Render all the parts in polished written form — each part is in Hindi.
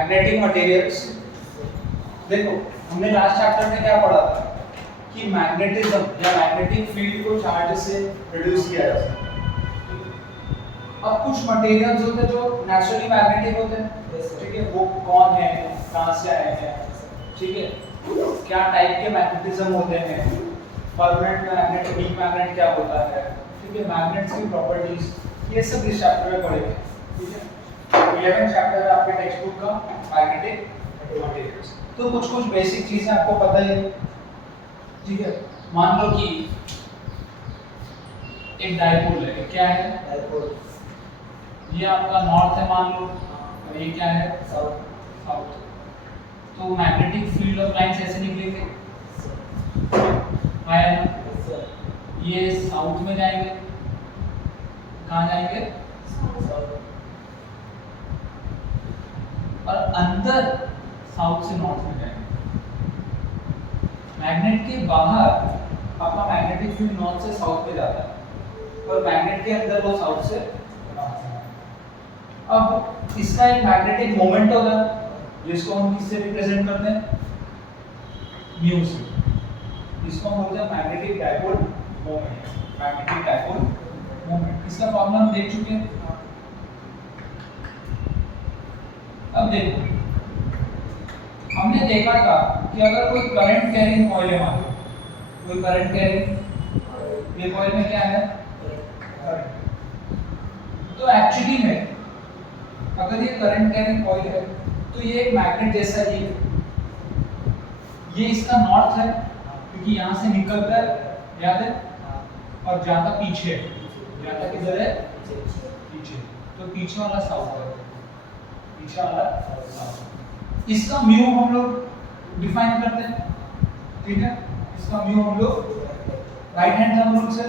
Magnetic materials. देखो हमने लास्ट चैप्टर में क्या पढ़ा था कि मैग्नेटिज्म या मैग्नेटिक फील्ड को चार्ज से प्रोड्यूस किया जा सकता है। अब कुछ मटेरियल्स होते हैं जो नेचुरली मैग्नेटिक होते हैं, ठीक है, वो कौन है, कहाँ से आए हैं, ठीक है, क्या टाइप के मैग्नेटिज्म होते हैं, परमानेंट मैग्नेट, वीक मैग्नेट क्या होता है, ठीक है, मैग्नेट्स की प्रॉपर्टीज, ये सब इस चैप्टर में पढ़ेंगे, ठीक है। 11th चैप्टर है आपके टेक्स्ट बुक का मैग्नेटिक मटेरियल्स। तो कुछ कुछ बेसिक चीजें आपको पता ही है, ठीक है। मान लो कि एक डायपोल है, क्या है डायपोल, ये आपका नॉर्थ है मान लो, और ये क्या है साउथ, साउथ। तो मैग्नेटिक फील्ड ऑफ लाइंस ऐसे निकलेंगे, आया ना, ये साउथ में जाएंगे, कहाँ जाएंगे, और अंदर साउथ से नॉर्थ में जाएंगे। मैग्नेट के बाहर आपका मैग्नेटिक फील्ड नॉर्थ से साउथ में जाता है, और मैग्नेट के अंदर वो साउथ से नॉर्थ में। अब इसका एक मैग्नेटिक मोमेंट होगा जिसको हम किससे रिप्रेजेंट करते हैं, म्यू से। इसको हम बोलते हैं magnetic dipole moment, magnetic dipole moment. इसका फॉर्मूला हम देख चुके हैं। अब देखो हमने देखा था कि अगर कोई करंट कैरिंग कॉइल है, मान लो कोई करंट कैरिंग, ये कॉइल में क्या है करंट, तो एक्चुअली में अगर ये करंट कैरिंग कॉइल है तो ये एक मैग्नेट जैसा ही है। ये इसका नॉर्थ है क्योंकि यहाँ से निकलता है, याद है, और जाता पीछे, जाता किधर है, पीछे, तो पीछे वाला साउथ है, पीछे वाला साउथ। इसका म्यू हम लोग डिफाइन करते हैं, ठीक है, इसका म्यू हम लोग राइट हैंड थंब रूल से,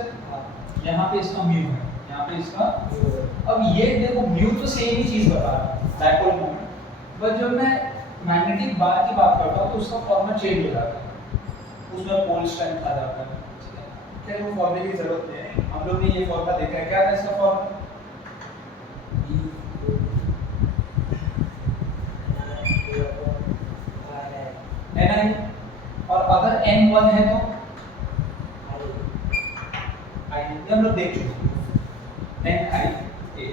यहाँ पे इसका म्यू है, यहाँ पे इसका। अब ये देखो म्यू तो सेम ही चीज बता रहा है, डायपोल मोमेंट, बट जब मैं मैग्नेटिक बार की बात करता हूँ तो उसका फॉर्मूला चेंज हो जाता है, उसमें पोल स्ट्रेंथ आ जाता है, ठीक है। खैर वो फॉर्मूले की जरूरत नहीं है, हम लोग ने ये फॉर्मूला देखा है, क्या था इसका फॉर्मूला, Ni, और अगर N1 है तो I, ये हम लोग देख चुके हैं, Ni,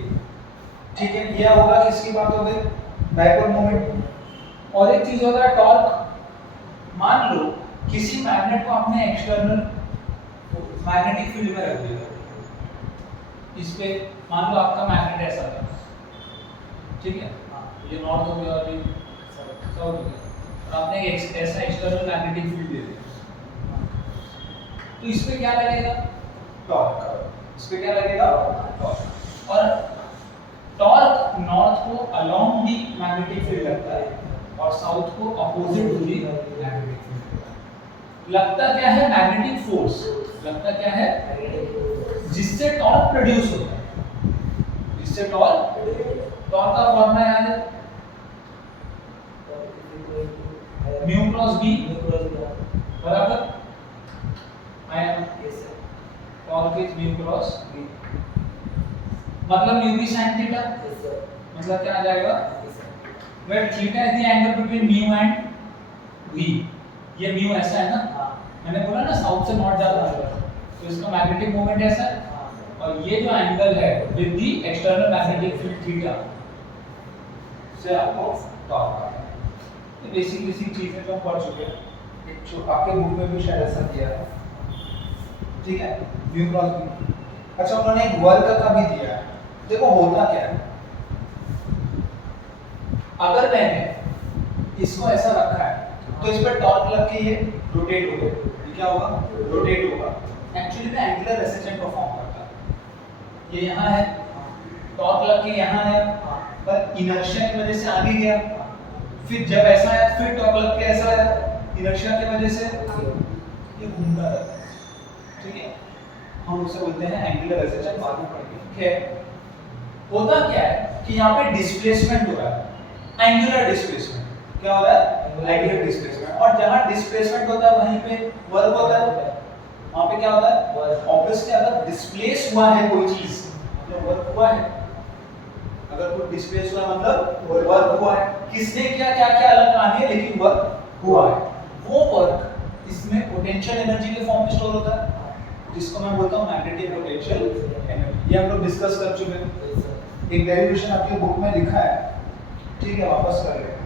ठीक है। यह होगा किसकी बात हो गई, डायपोल मोमेंट। और एक चीज होता है टॉर्क। मान लो किसी मैग्नेट को आपने एक्सटर्नल मैग्नेटिक फील्ड में रख दिया, इस पे मान लो आपका मैग्नेट ऐसा था, ठीक है, ये नॉर्थ हो गया और ये साउथ हो गया, और आपने एक ऐसा एक्सटर्नल मैग्नेटिक फील्ड दे दिया, तो इस पे क्या लगेगा, टॉर्क। इस पे क्या लगेगा, टॉर्क। और टॉर्क नॉर्थ को अलोंग दी मैग्नेटिक फील्ड लगता है और साउथ को opposite to the magnetic field. लगता क्या है, मैग्नेटिक फोर्स, लगता क्या है, जिससे टॉर्क प्रोड्यूस होता है, जिससे टॉर्क, टॉर्क का फॉर्मूला याद है, म्यू क्रॉस बी बराबर आया, torque is mu cross B, मतलब म्यू बी sin थीटा, मतलब क्या आ जाएगा, where theta is the angle between mu and v। ये म्यू ऐसा है ना, मैंने बोला ना साउथ से नॉर्थ जा रहा है, तो इसका मैग्नेटिक मोमेंट ऐसा है, और ये जो एंगल है with the external magnetic field theta से आपको टॉर्क आता है। ये बेसिक चीजें जो हम पढ़ चुके हैं, एक आपके बुक में भी शायद ऐसा दिया है, ठीक है, म्यू क्रॉस बी। अच्छा उन्होंने एक वर्क का भी दिया है, देखो होता क्या है, अगर मैंने इसको ऐसा रखा है तो इस पर टॉर्क लग के ये रोटेट होगा, ये क्या होगा, रोटेट होगा, एक्चुअली में एंगुलर रेसिस्टेंस परफॉर्म करता है। ये यहाँ है, टॉर्क लग के यहाँ है, पर इनर्शिया की वजह से आगे गया, फिर जब ऐसा है फिर टॉर्क लग के ऐसा है, इनर्शिया की वजह से ये घूमता रहता है, ठीक है, हम उसे बोलते हैं एंगुलर रेसिस्टेंस, बाद में पढ़ेंगे, ठीक है। होता क्या है कि यहाँ पे डिस्प्लेसमेंट हो रहा है, एंगुलर डिस्प्लेसमेंट, क्या हो रहा है, एंगुलर डिस्प्लेसमेंट, और जहाँ डिस्प्लेसमेंट होता है वहीं पे वर्क होता है, वहाँ पे क्या होता है, ऑब्वियसली अगर डिस्प्लेस हुआ है कोई चीज मतलब वर्क हुआ है, अगर कुछ डिस्प्लेस हुआ मतलब वर्क हुआ है। किसने किया क्या क्या अलग कहानी है, लेकिन वर्क हुआ है। वो वर्क इसमें पोटेंशियल एनर्जी के फॉर्म में स्टोर होता है, जिसको मैं बोलता हूँ मैग्नेटिक पोटेंशियल एनर्जी। ये हम लोग डिस्कस कर चुके हैं, एक डेरिवेशन आपके बुक में लिखा है, ठीक है, वापस कर लें।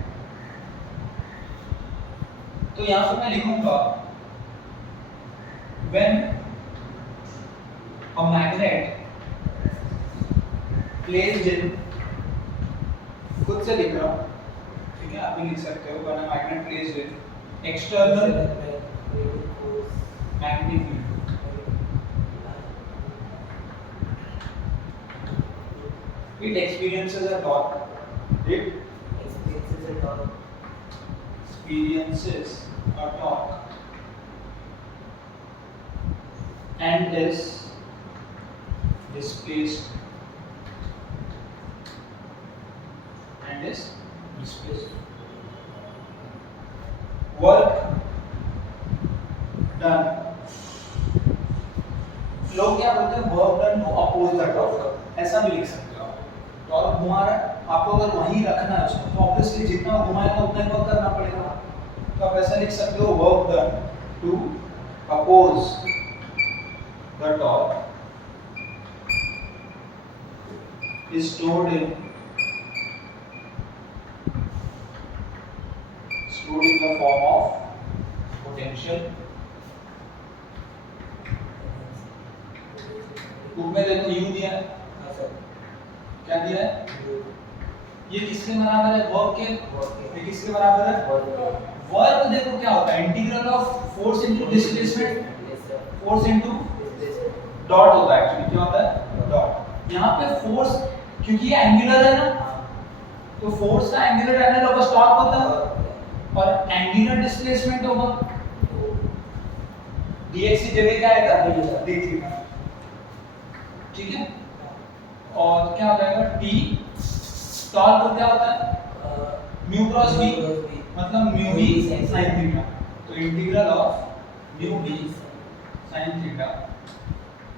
तो यहाँ पे मैं लिखूंगा when a magnet placed in, खुद से लिख रहा हूँ, ठीक है, आप भी लिख सकते हो, when a magnet placed in external magnetic field, it experiences a torque, it experiences a torque and is displaced work done, लोग क्या बोलते हैं, वर्क डन को अपोज द टॉर्क, ऐसा भी लिख सकते हो। टॉर्क घुमा रहा है, आपको अगर वहीं रखना है उसको, तो ऑब्वियसली जितना घुमाएगा उतना ही वर्क करना पड़ेगा। तो आप ऐसा लिख सकते हो, work done to oppose the torque is stored in the form of potential। Book में देखो U दिया है, क्या दिया है, ये किसके बराबर है, वर्क के, ये किसके बराबर है, वर्क। देखो क्या होता है, integral of force into displacement, force into dot होता है, एक्चुअली क्या होता है, डॉट। यहाँ पे फोर्स, क्योंकि ये एंगुलर है ना, तो फोर्स का एंगुलर एनालॉगस टॉर्क होता है, और एंगुलर डिस्प्लेसमेंट होगा dx की जगह क्या आएगा, d थीटा, ठीक है। और क्या हो जाएगा, t टॉर्क को क्या होता है, म्यू क्रॉस v, मतलब म्यू v sin थीटा। तो integral of mu v sin theta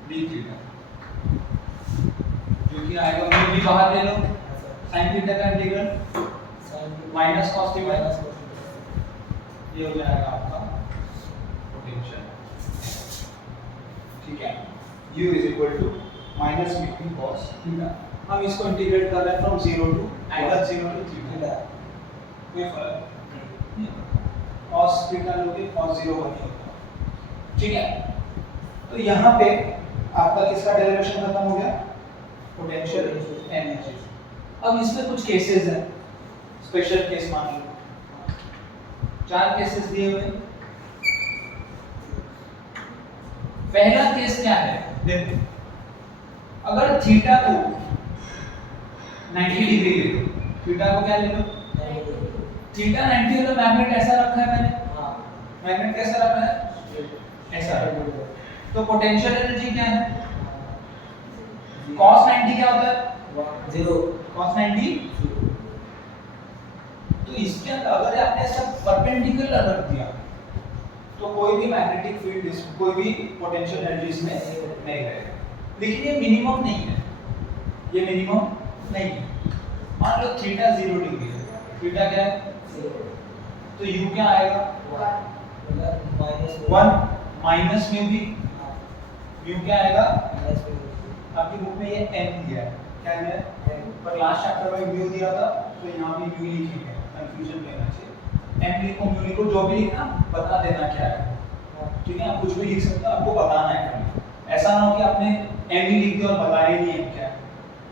d theta, जो कि आएगा, म्यू भी बाहर ले लो, sin थीटा का इंटीग्रल माइनस cos थीटा, ये हो जाएगा आपका पोटेंशियल, ठीक है। u is equal to minus v cos theta. हम इसको इंटीग्रेट कर रहे हैं from 0 to angle 0 to theta, कोई फर्क नहीं, cos थीटा लोगे cos 0 1 होता है, ठीक है। तो यहाँ पे आपका किसका डेरिवेशन खत्म हो गया, पोटेंशियल एनर्जी। अब इसमें कुछ केसेस हैं, स्पेशल केस मान लो, 4 केसेस दिए हुए। पहला केस क्या है, देखो, अगर थीटा को 90 डिग्री ले लो, थीटा को क्या ले लो, थीटा 90 है, तो मैग्नेट ऐसा रखा है मैंने, मैग्नेट कैसा रखा है, ऐसा, तो पोटेंशियल एनर्जी क्या है, cos 90 क्या होता है, 0, cos 90। तो इसके अंदर अगर आपने ऐसा परपेंडिकुलर रख दिया, तो कोई भी मैग्नेटिक फील्ड, कोई भी पोटेंशियल एनर्जी इसमें नहीं रहेगा। लेकिन ये मिनिमम नहीं है, ये मिनिमम नहीं है। मान लो थीटा 0 डिग्री है, थीटा क्या है, तो u क्या आएगा, 1 माइनस म्यू भी, म्यू क्या आएगा, आपकी बुक में ये m दिया है, क्या दिया है, पर लास्ट चैप्टर में म्यू दिया था, तो यहाँ भी म्यू लिखेंगे, कंफ्यूजन लेना चाहिए। m लिखो, म्यू लिखो, जो भी लिखना बता देना क्या है, ठीक है। आप कुछ भी लिख सकते हो, आपको बताना है, ऐसा ना हो कि आपने m ही लिख दिया और बताया ही नहीं क्या है,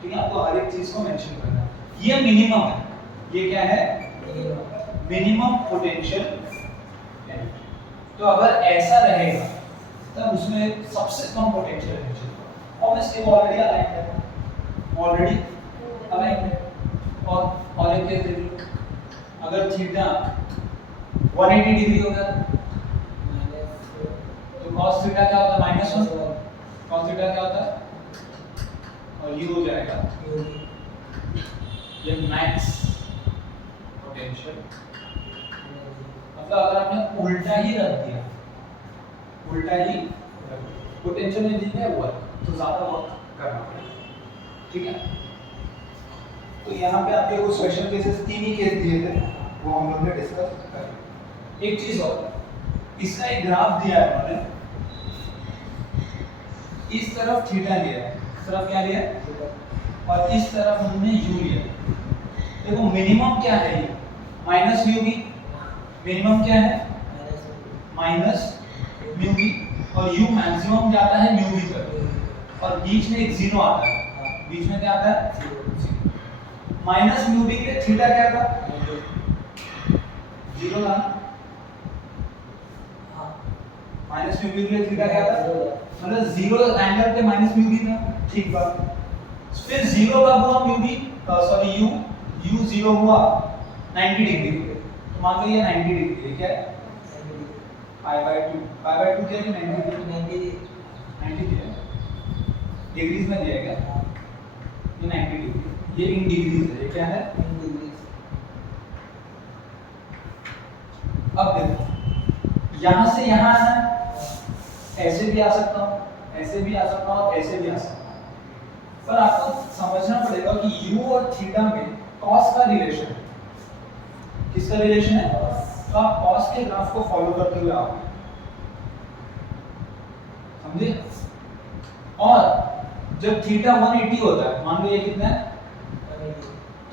ठीक है। आपको हर एक चीज को मेंशन करना है। ये मिनिमम है, ये क्या है, मिनिमम पोटेंशियल एनर्जी। तो अगर ऐसा रहेगा तब उसमें सबसे कम पोटेंशियल एनर्जी, ऑब्वियसली वो ऑलरेडी अलाइंड है, ऑलरेडी अलाइंड है। और एक केस देखो, अगर थीटा 180 डिग्री होगा, तो cos थीटा क्या होता है, -1, cos थीटा क्या होता है, और ये हो जाएगा ये मैक्स पोटेंशियल। मतलब अगर आपने उल्टा ही रख दिया, उल्टा ही पोटेंशियल एनर्जी है वर्क, तो ज्यादा वर्क करना पड़ेगा, ठीक है। तो यहाँ पे आपके वो स्पेशल केसेस 3 ही केस दिए थे, वो हम लोग ने डिस्कस कर। एक चीज और, इसका एक ग्राफ दिया है उन्होंने, इस तरफ थीटा लिया है, इस तरफ क्या लिया है, और इस तरफ हमने यू लिया। देखो मिनिमम क्या है, ये माइनस म्यू बी, मिनिमम क्या है माइनस म्यू बी, और यू मैक्सिमम जाता है म्यू बी तक, और बीच में एक जीरो आता है, बीच में क्या आता है माइनस म्यू बी के थीटा क्या था, जीरो था, माइनस म्यू बी के थीटा क्या था, मतलब जीरो एंगल पे माइनस म्यू बी था, ठीक बात। फिर जीरो कब हुआ mu B, sorry U zero हुआ 90 डिग्री पे, तो मान लो ये 90 डिग्री है, क्या है पाई/2 क्या है 90 है, डिग्रीज में दिया गया, ये 90 डिग्री, ये इन डिग्रीज है, ये क्या है इन डिग्रीज। अब देखो यहां से यहां आना, ऐसे भी आ सकता हूं, ऐसे भी आ सकता हूं, ऐसे भी आ सकता हूं, पर आपको समझना पड़ेगा कि u और थीटा में cos का रिलेशन है, किसका रिलेशन है, तो आप cos के ग्राफ को फॉलो करते हुए आओगे, समझे। और जब थीटा 180 होता है, मान लो ये कितना है,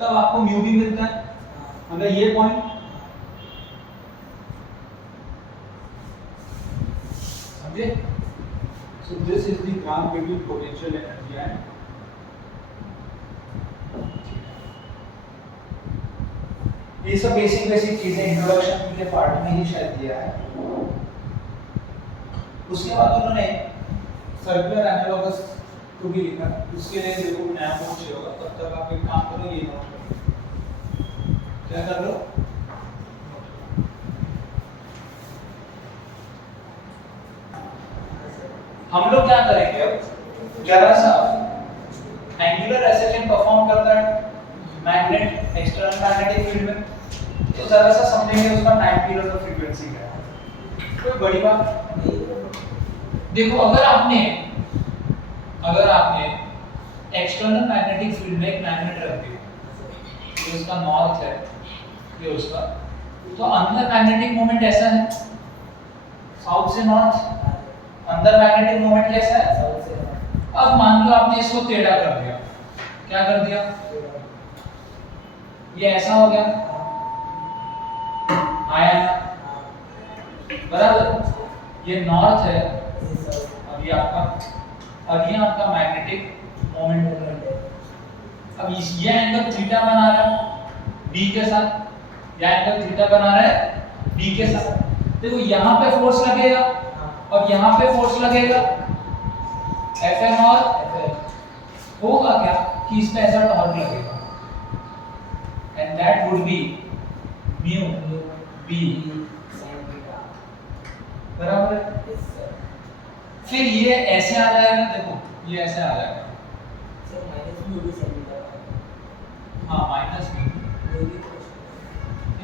तब आपको म्यू भी मिलता है, मतलब ये पॉइंट, समझे। So this is the graph between potential energy and ये सब बेसिक चीजें इंट्रोडक्शन के पार्ट में ही शायद दिया है। उसके बाद उन्होंने सर्कुलर एनालॉगस को भी लिखा, उसके लिए देखो नया नोट चाहिए होगा, तब तक आप एक काम करो, ये नोट करो, क्या कर लो, हम लोग क्या करेंगे अब, जरा सा एंगुलर एसेशन परफॉर्म करता है मैग्नेट एक्सटर्नल मैग्नेटिक फील्ड में, तो जरा सा समझेंगे उसका टाइम पीरियड और फ्रीक्वेंसी क्या है, कोई बड़ी बात नहीं। देखो अगर आपने एक्सटर्नल मैग्नेटिक फील्ड में एक मैग्नेट रख दिया, ये उसका नॉर्थ है, ये उसका, तो अंदर मैग्नेटिक मोमेंट ऐसा है, साउथ से नॉर्थ, अंदर मैग्नेटिक मोमेंट कैसा है साउथ से नॉर्थ। अब मान लो आपने इसको टेढ़ा कर दिया, क्या कर दिया, ये ऐसा हो गया, आया बराबर, ये नॉर्थ है और ये आपका मैग्नेटिक मोमेंट है। अब ये एंगल थीटा बना रहा है डी के साथ, ये एंगल थीटा बना रहा है डी के साथ, देखो यहाँ पे फोर्स लगेगा और यहाँ पे फोर्स लगेगा, Fn और Fn होगा क्या कि इस पे ऐसा टॉर्क लगेगा, and that would be mu b sin theta, बराबर है। फिर ये ऐसे आ जाएगा, देखो ये ऐसे आ जाएगा, sir minus mu B sin theta, हाँ minus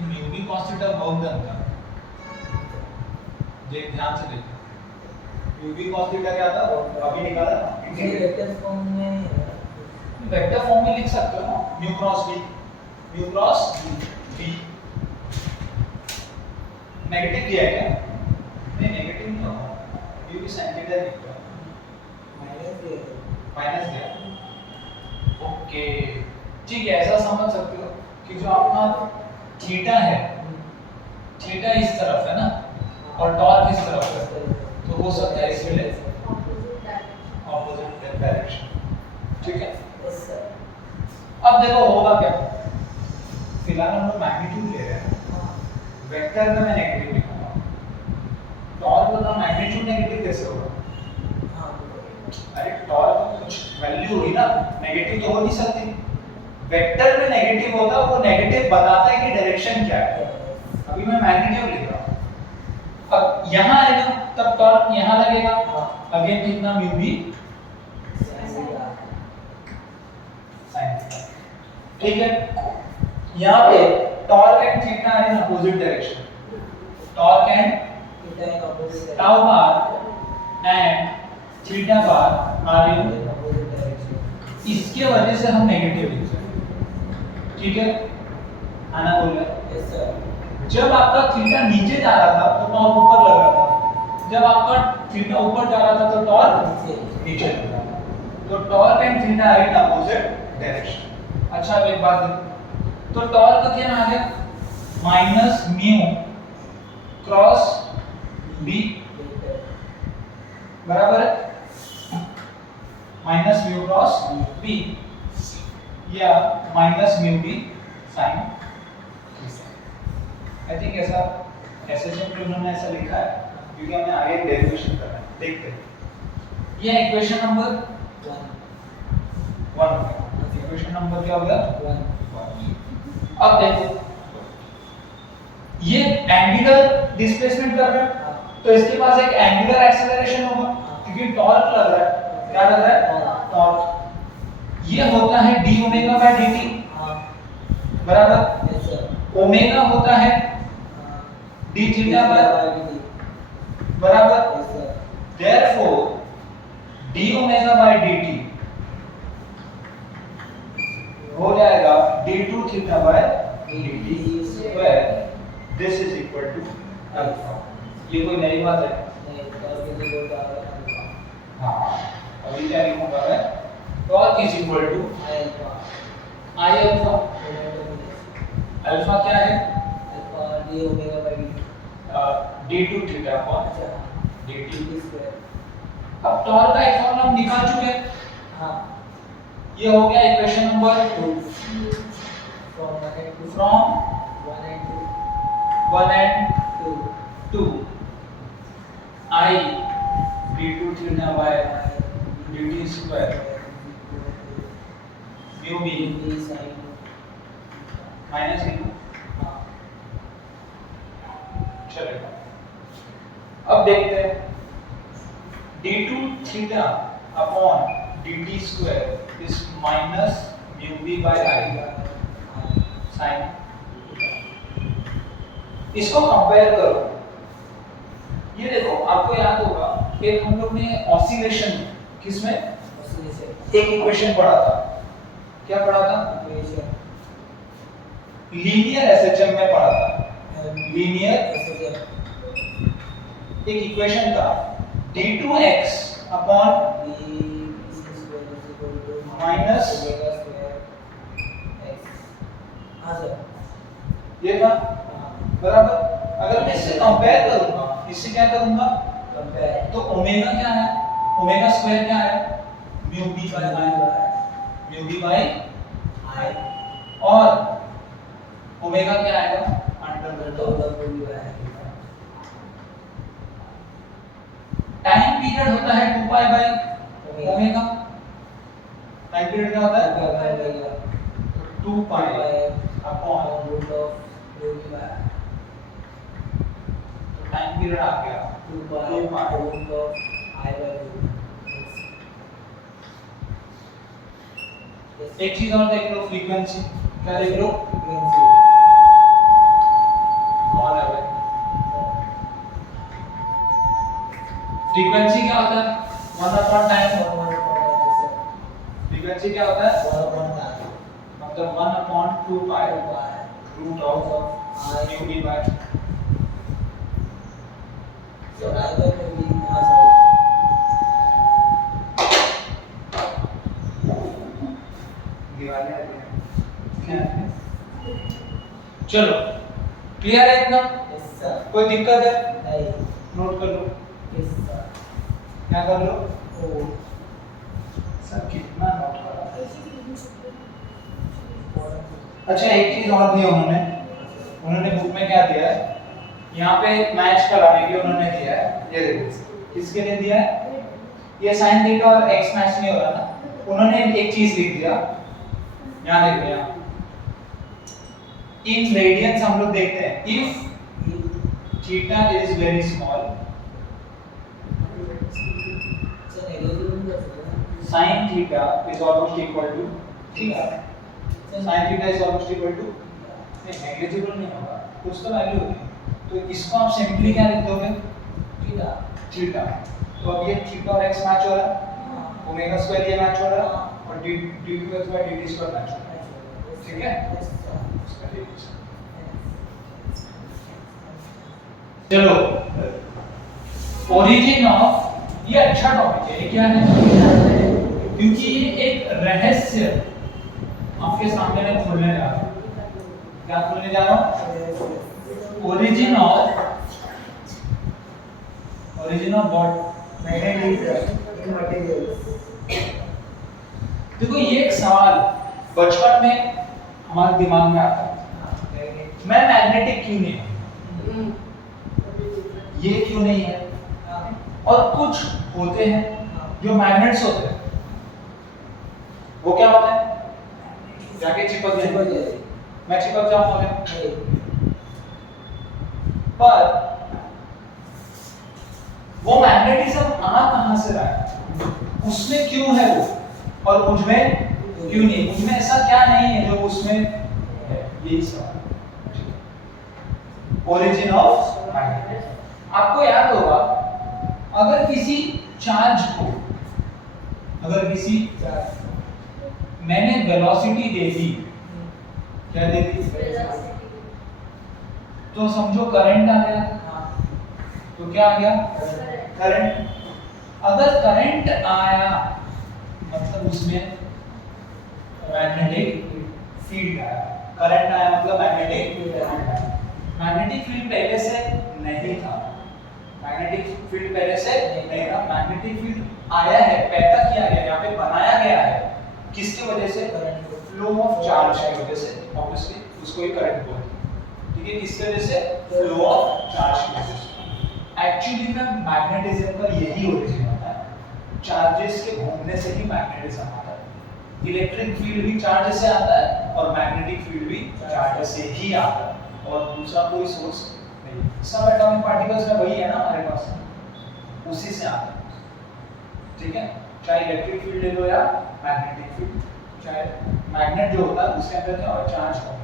mu B cos theta बहुत बनता है, देख ध्यान से देखो, म्यू बी cos थीटा क्या था अभी निकाला, ये वेक्टर फॉर्म में लिख सकते हो ना, म्यू क्रॉस बी, नेगेटिव दिया है क्या, नहीं नेगेटिव नहीं होगा, म्यू बी sin थीटा लिखा माइनस दिया, ओके ठीक है, ऐसा समझ सकते हो कि जो आपका थीटा है, थीटा इस तरफ है ना और टॉर्क इस तरफ है, तो हो सकता है इसके लिए ऑपोजिट डायरेक्शन, ठीक है। अब देखो होगा क्या, फिलहाल हम लोग मैग्नीट्यूड ले रहे हैं, वेक्टर में मैं नेगेटिव लिखूंगा, टॉर्क का मैग्नीट्यूड नेगेटिव कैसे होगा, अरे टॉर्क की कुछ वैल्यू हुई ना, नेगेटिव तो हो नहीं सकती, वेक्टर में नेगेटिव होता है, वो नेगेटिव बताता है कि डायरेक्शन क्या है, अभी मैं मैग्नीट्यूड लिख रहा हूँ, अब यहाँ आएगा तब टॉर्क यहाँ लगेगा, अगेन कितना म्यू बी sin थीटा, ठीक है। यहाँ पे torque and theta are in opposite direction, torque and tau bar and theta bar are in opposite direction, इसके वजह से हम नेगेटिव लिख सकते हैं, ठीक है, आना बोल रहा है। Yes sir. जब आपका थीटा नीचे जा रहा था तो टॉर्क ऊपर लग रहा था, जब आपका थीटा ऊपर जा रहा था तो टॉर्क नीचे लग रहा था। तो torque and theta are in opposite direction. अच्छा अब एक बात देखो, तो टॉर्क का क्या आ गया माइनस म्यू क्रॉस बी बराबर है माइनस म्यू क्रॉस बी या minus mu B sine. I think ऐसा एसएसएम में उन्होंने ऐसा लिखा है क्योंकि हमें आगे डेरिवेशन करना है। देखते हैं ये इक्वेशन नंबर 1 इक्वेशन नंबर क्या होगा 1। अब देखो ये एंगुलर डिस्प्लेसमेंट कर रहा है तो इसके पास एक एंगुलर एक्सेलरेशन होगा क्योंकि टॉर्क लग रहा है। क्या लग रहा है टॉर्क। ये होता है d ओमेगा बाय dt बराबर। Yes sir. ओमेगा होता है d थीटा बाय बराबर। Yes sir. therefore d omega by dt हो जाएगा d2 theta by dt square this is equal to alpha. ये कोई नई बात है नहीं और किसी को क्या अल्फा। हाँ अभी क्या लिखूंगा मैं torque is equal to alpha I alpha. Alpha क्या है alpha d omega by dt d2 theta upon dt square. अब टॉर्क का एक फॉर्मूला हम निकाल चुके हैं। हां ये हो गया equation number 2 from 1 and 2 2 I d2 theta by dt square mu B sin माइनस म्यू। हां चलेगा। अब देखते हैं d2 theta upon dt square is minus mu B by I sin। इसको कंपेयर करो। ये देखो आपको याद होगा एक हम लोग ने ऑसिलेशन किसमें एक इक्वेशन पढ़ा था। क्या पढ़ा था इक्वेशन लीनियर एसएचएम में पढ़ा था। लीनियर एक इक्वेशन था d2x अपॉन माइनस हां सर ये था बराबर। अगर मैं इससे कंपेयर करूंगा इससे क्या करूंगा कंपेयर तो ओमेगा क्या है ओमेगा स्क्वायर क्या है mu B by mu B by I और ओमेगा क्या आएगा under root of time period होता है 2 pi by omega. Time period क्या होता है 2 pi upon root of time period आ गया 2 pi root of I by root. एक चीज और देख लो फ्रीक्वेंसी। क्या देख लो फ्रीक्वेंसी कौन है भाई फ्रीक्वेंसी क्या होता है 1 अपॉन टाइम। फ्रीक्वेंसी क्या होता है मतलब 1 upon 2 pi root of mu B by So I got to be sorry. Diwali आ गई है। चलो क्लियर है इतना Yes sir. कोई दिक्कत है नहीं नोट कर लो। Yes sir. क्या कर लो Oh. सर कितना नोट करा। अच्छा एक चीज और दी उन्होंने बुक में क्या दिया है यहाँ पे मैच कराने के उन्होंने दिया है। ये देखो किसके लिए दिया है ये sin थीटा और x मैच नहीं हो रहा ना उन्होंने एक चीज लिख दिया यहाँ देखो यहाँ इन रेडियंस हम लोग देखते हैं if theta is very small sin theta is almost equal to theta sin theta is almost equal to negligible नहीं होगा कुछ तो वैल्यू होगी तो इसको आप सिंपली क्या लिख दोगे थीटा थीटा। तो अब ये थीटा और x मैच हो रहा है ओमेगा स्क्वायर ये मैच हो रहा है और d2x by dt square match हो रहा है ठीक है? चलो, ओरिजिन ऑफ, ये अच्छा टॉपिक है। ये क्या है? क्योंकि ये एक रहस्य आपके सामने मैं खोलने जा रहा हूँ। क्या खोलने जा रहा हूँ? Origin of what? देखो, ये एक सवाल बचपन में हमारे दिमाग में आता है, मैं मैग्नेटिक क्यों नहीं हूं? ये क्यों नहीं है? और कुछ होते हैं जो मैग्नेट्स होते हैं, वो क्या होता है? जाके चिपक जाए, मैं चिपक जाऊंगा। पर वो मैग्नेटिज्म आ कहां से रहा है? उसमें क्यों है वो, और मुझमें क्यों नहीं? मुझमें ऐसा क्या नहीं है जो उसमें है? यही सवाल। Origin of magnetism. आपको याद होगा, अगर किसी चार्ज को, मैंने वेलोसिटी दे दी, क्या दे दी? तो समझो करंट आ गया। तो क्या आ गया? करंट। अगर करंट आया मतलब उसमें मैग्नेटिक फील्ड आया। करंट आया मतलब मैग्नेटिक फील्ड आया। मैग्नेटिक फील्ड पहले से नहीं था। मैग्नेटिक फील्ड पहले से नहीं था। मैग्नेटिक फील्ड आया है, पैदा किया गया, यहाँ पे बनाया गया है। किसकी वजह से? फ्लो ऑफ चार्ज की वजह से। ऑब्वियसली उसको ही करंट बोलते हैं। ठीक है, किसकी वजह से? फ्लो ऑफ चार्ज की वजह से। एक्चुअली में मैग्नेटिज्म का यही ओरिजिन होता है। चार्जेस के घूमने से ही मैग्नेटिज्म आता है। इलेक्ट्रिक फील्ड भी चार्ज से आता है और मैग्नेटिक फील्ड भी चार्ज से ही आता है, और दूसरा कोई सोर्स नहीं। सब एटॉमिक पार्टिकल्स में वही है ना हमारे पास, उसी से आता है। ठीक है, चाहे इलेक्ट्रिक फील्ड ले लो या मैग्नेटिक फील्ड। चाहे मैग्नेट जो होता है उसके अंदर क्या होता है? चार्ज होता है।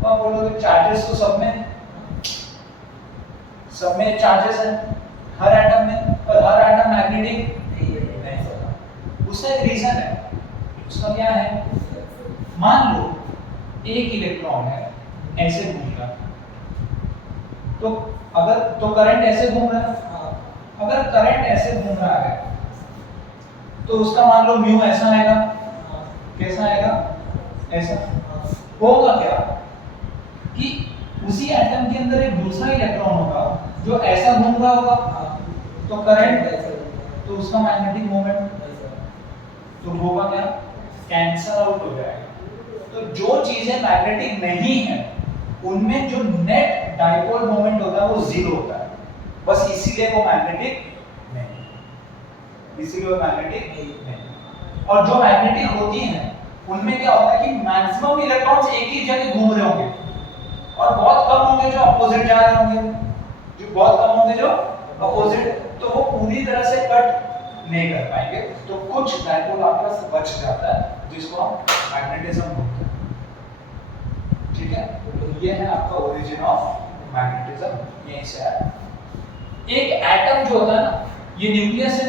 तो आप बोलोगे चार्जेस तो सब में चार्जेस है, हर एटम में, और हर एटम मैग्नेटिक नहीं होता। उसका एक रीजन है। उसका क्या है? मान लो एक इलेक्ट्रॉन है, ऐसे घूम रहा है, तो करंट ऐसे घूम रहा है। अगर करंट ऐसे घूम रहा है तो उसका मान लो म्यू ऐसा आएगा। कैसा आएगा? ऐसा। होगा क्या कि उसी एटम के अंदर एक दूसरा इलेक्ट्रॉन होगा जो ऐसा घूम रहा होगा, तो करंट, तो उसका मैग्नेटिक मोमेंट, तो होगा क्या? कैंसल आउट हो जाएगा। तो जो चीजें मैग्नेटिक नहीं है उनमें जो नेट डाइपोल मोमेंट होता है वो जीरो होता है। बस इसीलिए वो मैग्नेटिक नहीं, इसीलिए वो मैग्नेटिक नहीं। और जो मैग्नेटिक होती हैं उनमें क्या होता है कि मैक्सिमम इलेक्ट्रॉन्स एक ही जगह घूम रहे होंगे, और बहुत कम होंगे जो अपोजिट जा रहे होंगे, जो अपोजिट, तो वो पूरी तरह से कट नहीं कर पाएंगे। तो कुछ डाइपोल आपके पास बच जाता है जिसको हम मैग्नेटिज्म बोलते हैं। ठीक है, तो ये है आपका ओरिजिन ऑफ मैग्नेटिज्म। यहीं से आया। एक एटम जो होता है ना, ये न्यूक्लियस है,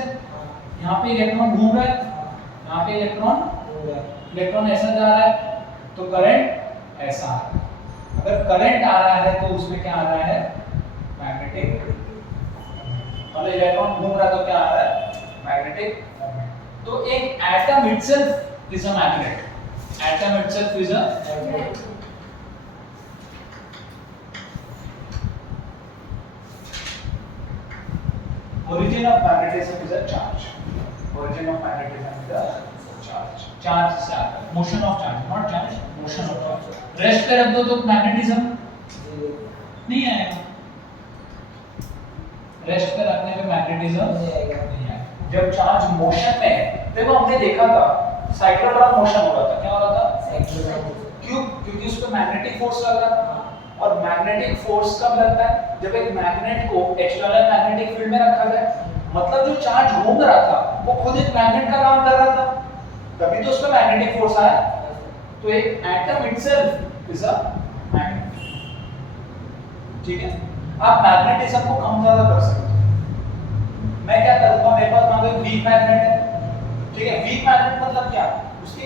यहाँ पे इलेक्ट्रॉन घूम रहा है, यहाँ पे इलेक्ट्रॉन ऐसा जा रहा है, तो करंट ऐसा आ रहा है। अगर करंट आ रहा है तो उसमें क्या आ रहा है? मैग्नेटिक। मतलब इलेक्ट्रॉन घूम रहा है तो क्या आ रहा है? Magnetic moment. तो एक atom itself is a magnet. Atom itself is a magnet. Origin of magnetism is a charge. Origin of magnetism is a charge. Charge से आता है. Motion of charge, not charge. Motion of charge. Rest पे रख दो तो magnetism नहीं आएगा. Rest पे रखने पे magnetism नहीं आएगा. जब चार्ज मोशन में है, देखो हमने देखा था साइक्लोट्रॉन मोशन हो रहा था. क्या हो रहा था? क्यों? क्योंकि उस पर मैग्नेटिक फोर्स लग रहा था. और मैग्नेटिक फोर्स कब लगता है? जब एक मैग्नेट को एक्सटर्नल मैग्नेटिक फील्ड में रखा जाए। मतलब जो चार्ज घूम रहा था वो खुद एक मैग्नेट का काम कर रहा था, तभी तो उस पर मैग्नेटिक फोर्स आया। तो एक atom itself is a magnet. ठीक है, आप मैग्नेटिज्म को कम ज्यादा कर सकते हो। मैं क्या करूंगा, मेरे पास मान लो वीक मैग्नेट है। ठीक है, वीक मैग्नेट मतलब क्या? उसके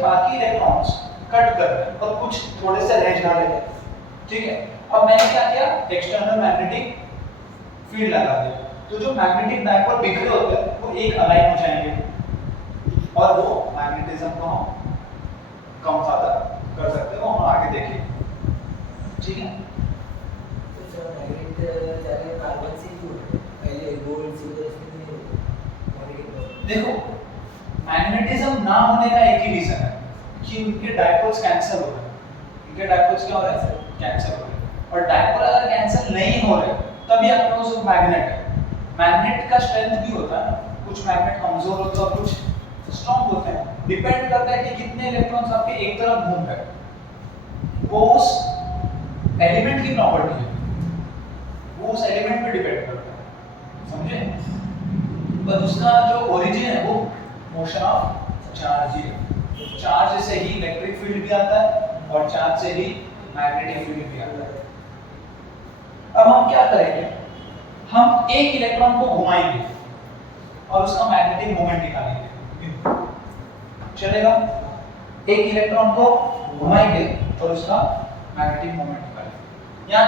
बाकी इलेक्ट्रॉन्स कट कर रहे हैं और कुछ थोड़े से रह जा रहे हैं, ठीक है। अब मैंने क्या किया, एक्सटर्नल मैग्नेटिक फील्ड लगा दिया, तो जो मैग्नेटिक डायपोल बिखरे होते हैं वो एक अलाइन हो जाएंगे और वो मैग्नेटिज्म को हम कम ज्यादा कर सकते हैं, वो हम आगे देखेंगे, ठीक है। तो सर मैग्नेट जाने कार्बन से क्यों पहले गोल्ड सिल्वर से देखो मैग्नेटिज्म ना होने का एक ही रीजन है कि उनके डायपोल्स कैंसिल हो रहे हैं, उनके डायपोल्स क्या हो रहे हैं, कैंसिल हो रहे हैं। और डायपोल अगर कैंसिल नहीं हो रहे तभी आपके पास एक मैग्नेट है। मैग्नेट का स्ट्रेंथ भी होता है, कुछ मैग्नेट कमजोर होते हैं और कुछ स्ट्रांग होते हैं, डिपेंड करता है कि कितने इलेक्ट्रॉन्स आपके एक तरफ घूम रहे हैं, वो उस एलिमेंट की प्रॉपर्टी है, वो उस एलिमेंट पे डिपेंड करता है, समझे। पर उसका जो ओरिजिन है वो मोशन ऑफ चार्ज ही है, चार्ज से ही इलेक्ट्रिक फील्ड भी आता है और चार्ज से ही मैग्नेटिक फील्ड भी आता है। अब हम क्या करेंगे, हम एक इलेक्ट्रॉन को घुमाएंगे और उसका मैग्नेटिक मोमेंट निकालेंगे, चलेगा। एक इलेक्ट्रॉन को घुमाएंगे और उसका मैग्नेटिक मोमेंट निकालेंगे। यहाँ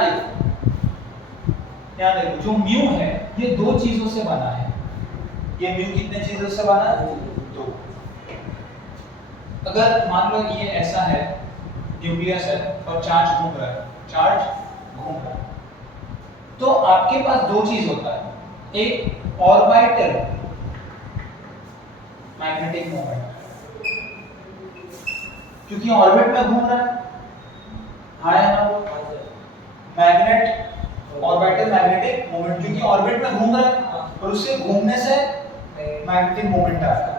देखो जो म्यू है ये दो चीजों से बना है, ये म्यू कितने चीजों से बना है, दो। अगर मान लो ये ऐसा है, न्यूक्लियस है और चार्ज घूम रहा है, चार्ज घूम रहा है, तो आपके पास दो चीज होता है, एक ऑर्बिटल मैग्नेटिक मोमेंट, क्योंकि ऑर्बिट में घूम रहा है, हाँ या ना, मैग्नेट ऑर्बिटल मैग्नेटिक मोमेंट, क्योंकि ऑर्बिट में घूम रहा है और उससे घूमने से मैग्नेटिक मोमेंट आता है।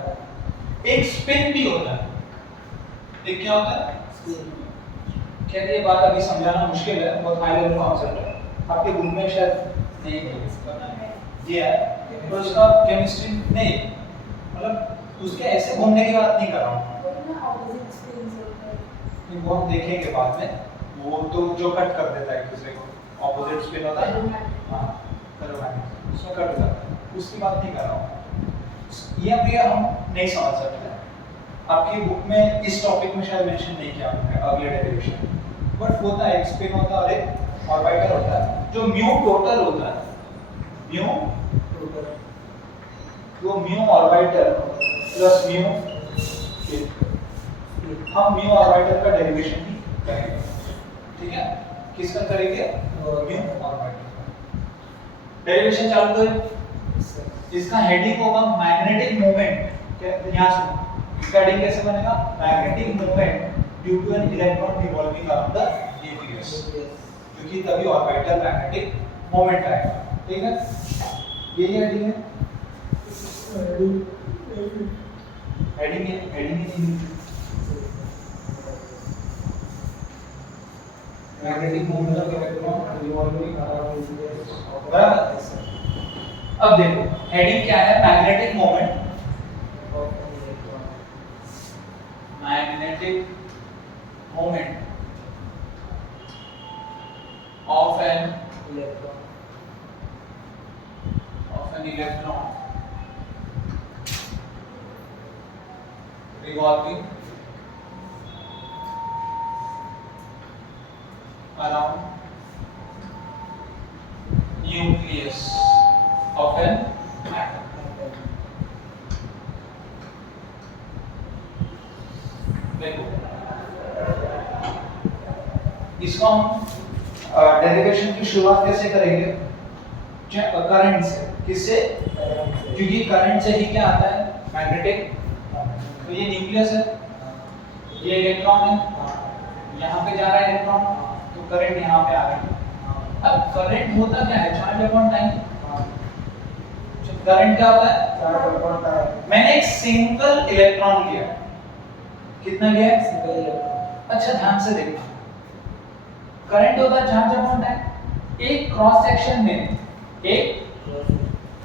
एक स्पिन भी होता है, एक क्या होता है, क्या ये बात अभी समझाना मुश्किल है, बहुत हाई लेवल कॉन्सेप्ट है, आपके ग्रुप में शायद नहीं ये है, तो उसका केमिस्ट्री नहीं, मतलब उसके ऐसे घूमने की बात नहीं कर रहा हूँ, वो हम देखेंगे बाद में, वो तो जो कट कर देता है एक दूसरे को, ऑपोजिट स्पिन होता है, हाँ फेरोमैग्नेटिक, उसमें कट जाता है, उसकी बात नहीं कर रहा हूँ, ये भी हम नहीं समझ सकते। आपकी बुक में इस टॉपिक में शायद मेंशन नहीं किया है अगले डेरिवेशन, बट होता है, एक स्पिन होता है और एक ऑर्बिटल होता है, जो म्यू टोटल होता है, म्यू टोटल, वो म्यू ऑर्बिटल प्लस म्यू, हम म्यू ऑर्बिटल का डेरिवेशन भी करेंगे, ठीक है। किसका करेंगे, म्यू ऑर्बिटल डेरिवेशन चालू करें। इसका हेडिंग होगा मैग्नेटिक मोमेंट, यहाँ सुनो, इसका हेडिंग कैसे बनेगा, magnetic moment due to an electron revolving around the nucleus, क्योंकि तभी ऑर्बिटल मैग्नेटिक मोमेंट आएगा, ठीक है। यही हेडिंग है, हेडिंग है magnetic moment of electron revolving around nucleus, बराबर। अब देखो हेडिंग क्या है, magnetic moment, magnetic moment of an electron revolving around nucleus of an atom. देखो इसको हम डेरिवेशन की शुरुआत कैसे करेंगे, करंट से, किससे, क्योंकि करंट से ही क्या आता है, मैग्नेटिक। तो ये न्यूक्लियस है, ये इलेक्ट्रॉन है, यहाँ पे जा रहा है इलेक्ट्रॉन, तो करंट यहाँ पे आ रहा है। अब करंट होता क्या है, चार्ज अपॉन टाइम। करंट क्या होता है, चार्ज अपॉन टाइम। मैंने एक सिंगल इलेक्ट्रॉन लिया, कितना लिया है, सिंगल इलेक्ट्रॉन। अच्छा ध्यान से देखना, करंट होता है चार्ज अपॉन टाइम। एक क्रॉस सेक्शन में एक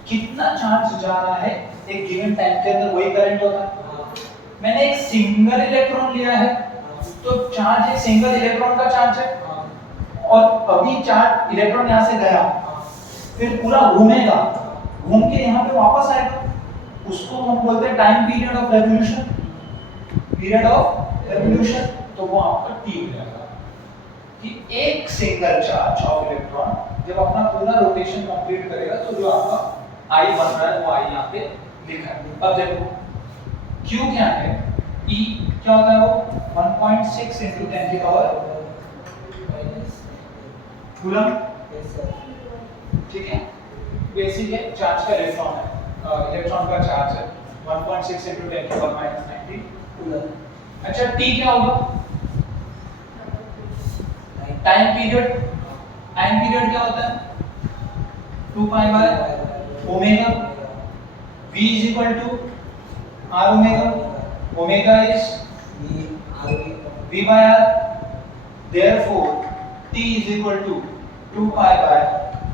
कितना चार्ज जा रहा है एक गिवन टाइम के अंदर, वही करंट होता है। मैंने एक सिंगल इलेक्ट्रॉन लिया है, तो चार्ज एक सिंगल इलेक्ट्रॉन का चार्ज है, और अभी चार्ज इलेक्ट्रॉन यहाँ से गया, फिर पूरा घूमेगा, घूम के यहाँ पे वापस आएगा, उसको हम बोलते हैं time period of revolution, period of revolution. तो वो आपका टी हो जाएगा कि एक सिंगल चार्ज ऑफ इलेक्ट्रॉन जब अपना पूरा रोटेशन कंप्लीट करेगा तो जो आपका आई बन रहा है वो आई यहाँ पे लिखा है। अब देखो Q क्या है, E क्या होता है वो 1.6 into 10 की पावर कूलम, ठीक है, बेसिक है, चार्ज का इलेक्ट्रॉन है, इलेक्ट्रॉन का चार्ज है 1.6 into 10 की पावर -19 कूलम। अच्छा T क्या होगा, टाइम पीरियड, टाइम पीरियड क्या होता है 2 pi by omega, V is equal to R omega, omega is V by R, therefore T is equal to 2 pi by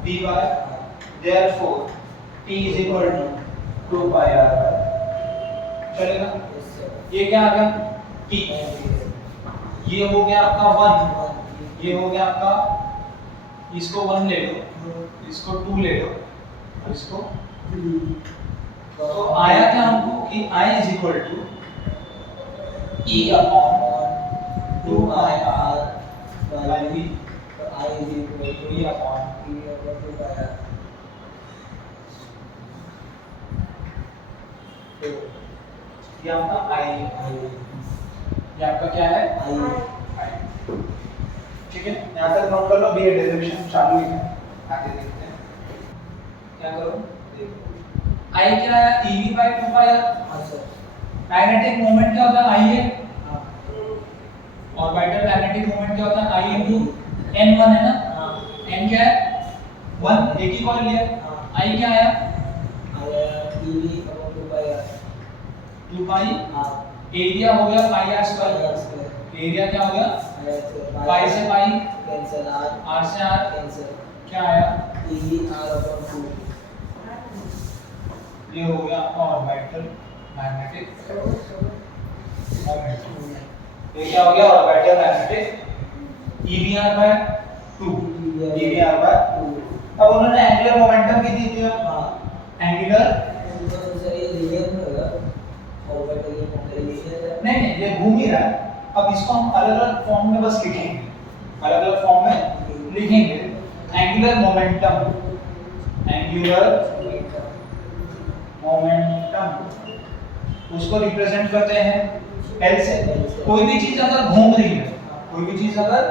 V by, therefore T is equal to 2 pi R by, चलेगा। ये क्या आ गया T, ये हो गया आपका 1, ये हो गया आपका, इसको 1 ले लो, इसको 2 ले लो और इसको 3, तो आया क्या हमको कि I is equal to E upon 2 pi R by V, तो I is equal to E upon 2 pi R, तो ये आपका I, ये आपका क्या है I, ठीक है, यहाँ तक नोट कर लो, भी ये डेरिवेशन चालू ही है, आगे देखते हैं क्या करो, देखो I क्या है EV by 2 pi R, magnetic moment क्या होता है I है, ऑर्बिटल मैग्नेटिक मोमेंट क्या होता है I into N1 है ना, N क्या है 1, एक ही कॉइल लिया, I क्या आया EV by 2 pi R, 2 pi R, area हो गया pi R स्क्वायर, एरिया क्या हो गया pi से pi कैंसिल, R से R कैंसिल, क्या आया EV R upon 2, ये हो गया आपका ऑर्बिटल मैग्नेटिक मोमेंट, ये क्या हो गया orbital magnetic EVR by 2, EVR by 2। अब उन्होंने एंगुलर मोमेंटम की दी थी, एंगुलर सर ये लीनियर में होगा, ऑर्बिटल ये लीनियर नहीं, ये घूम ही रहा है। अब इसको हम अलग-अलग फॉर्म में बस लिखेंगे, अलग-अलग फॉर्म में लिखेंगे, एंगुलर मोमेंटम, एंगुलर मोमेंटम उसको रिप्रेजेंट करते हैं L से। कोई भी चीज अगर घूम रही है, कोई भी चीज अगर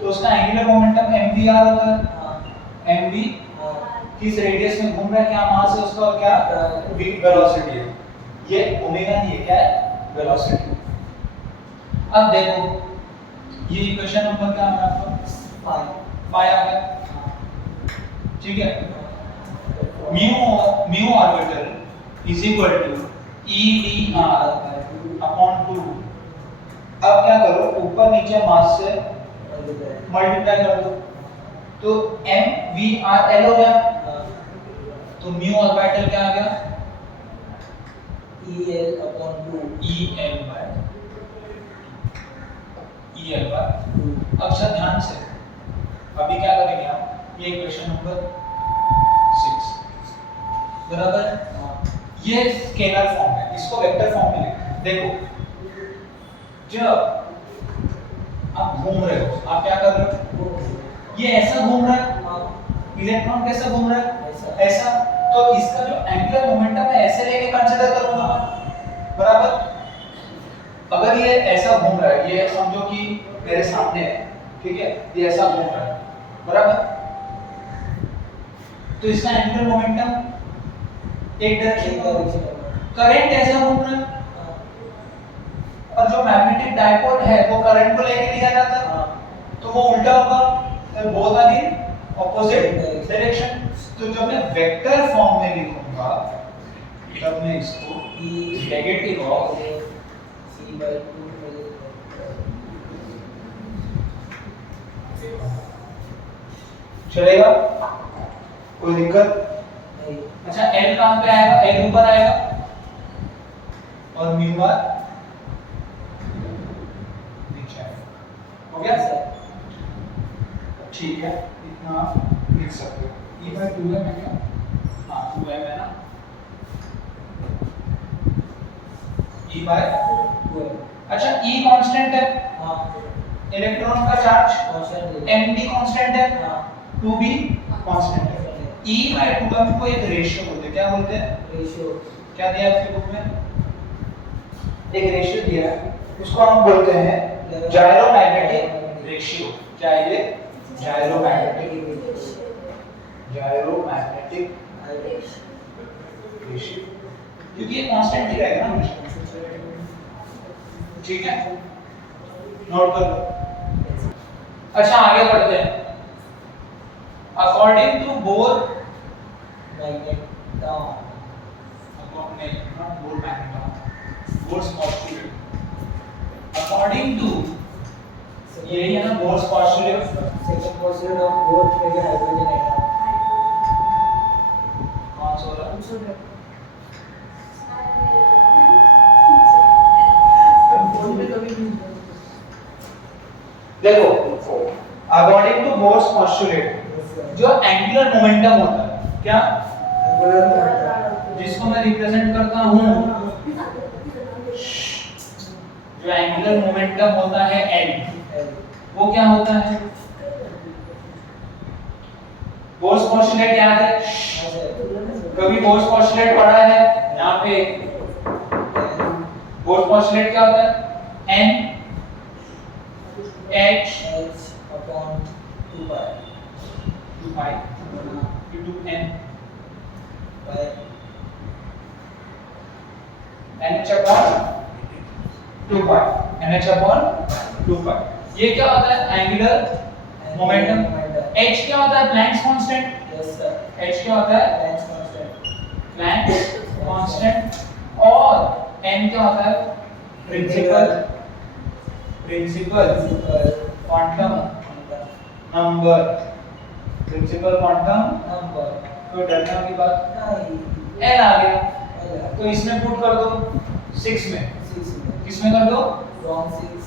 तो उसका एंगुलर मोमेंटम mvr होता है, mv किस रेडियस में घूम रहा है, क्या मास है उसका और क्या वेलोसिटी है, ये ओमेगा नहीं है, क्या है वेलोसिटी। अब देखो ये इक्वेशन नंबर क्या है आपका पाई आ गया, ठीक है, mu orbital is equal to EVR upon 2। अब क्या करो, ऊपर नीचे मास से मल्टीप्लाई कर दो, तो mvrl हो गया, तो म्यू ऑर्बिटल क्या आ गया EL अपॉन 2, EL बाय 2। अब सर ध्यान से अभी क्या करेंगे आप, ये इक्वेशन नंबर 6 बराबर, ये स्केलर फॉर्म है, इसको वेक्टर फॉर्म में लिखो। देखो जब आप घूम रहे हो, आप क्या कर रहे हो, ये ऐसा घूम रहा है, इलेक्ट्रॉन कैसा घूम रहा है ऐसा, तो इसका जो एंगुलर मोमेंटम है ऐसे लेके कंसीडर करूंगा, बराबर। अगर ये ऐसा घूम रहा है, ये समझो कि मेरे सामने है, ठीक है, ये ऐसा घूम रहा है, बराबर, तो इसका एंगुलर मोमेंटम एक डायरेक्शन में, करंट ऐसा घूम रहा है, और जो मैग्नेटिक डायपोल है वो करंट को लेके लिया जाता है, तो वो उल्टा होगा, तो both are in opposite direction. तो जब मैं वेक्टर फॉर्म में लिखूंगा, तब मैं इसको नेगेटिव ऑफ c/2 चलेगा, कोई दिक्कत नहीं। अच्छा L कहां पे आएगा, L ऊपर आएगा और म्यू आर नीचे आएगा, हो गया सर, ठीक है, इतना लिख सकते हो। E/2 है, मैं क्या, हाँ 2 है ना, E/2 है, अच्छा E कांस्टेंट है, हाँ इलेक्ट्रॉन का चार्ज कांस्टेंट Mb कांस्टेंट है, हाँ 2b कांस्टेंट है। E/2m को एक रेशियो बोलते हैं, क्या बोलते हैं? रेशियो क्या दिया है आपकी बुक में? एक रेशियो दिया है, उसको हम बोलते हैं जायरोमैग्नेटिक रेशियो। क्या है ये? जायरोमैग्नेटिक रेशियो, क्योंकि ये कांस्टेंट ही रहेगा ना हमेशा। ठीक है, नोट कर लो। अच्छा आगे बढ़ते हैं। According to Bohr magneton Bohr's postulate, according to यही है ना Bohr's postulate. Second postulate of Bohr में भी हाइड्रोजन एटम कौन सा वाला? देखो अकॉर्डिंग टू बोर्स पोस्टुलेट जो एंगुलर मोमेंटम होता है, क्या जिसको मैं रिप्रेजेंट करता हूं, जो एंगुलर मोमेंटम होता है L, वो क्या होता है? बोर्स पोस्टुलेट याद है? कभी बोर्स पोस्टुलेट पढ़ा है? यहाँ पे बोर्स पोस्टुलेट क्या होता है? N H upon 2 pi into N by NH upon 2 pi, NH upon 2 pi। ये क्या होता है? Angular momentum. H क्या होता है? Planck's constant. Yes sir H क्या होता है? Planck's constant Planck's constant. और N क्या होता है? Principal quantum number, principal quantum number कोई डरने वाली बात नहीं L आ गया, तो इसमें पुट कर दो 6 में, 6 किसमें कर दो? from 6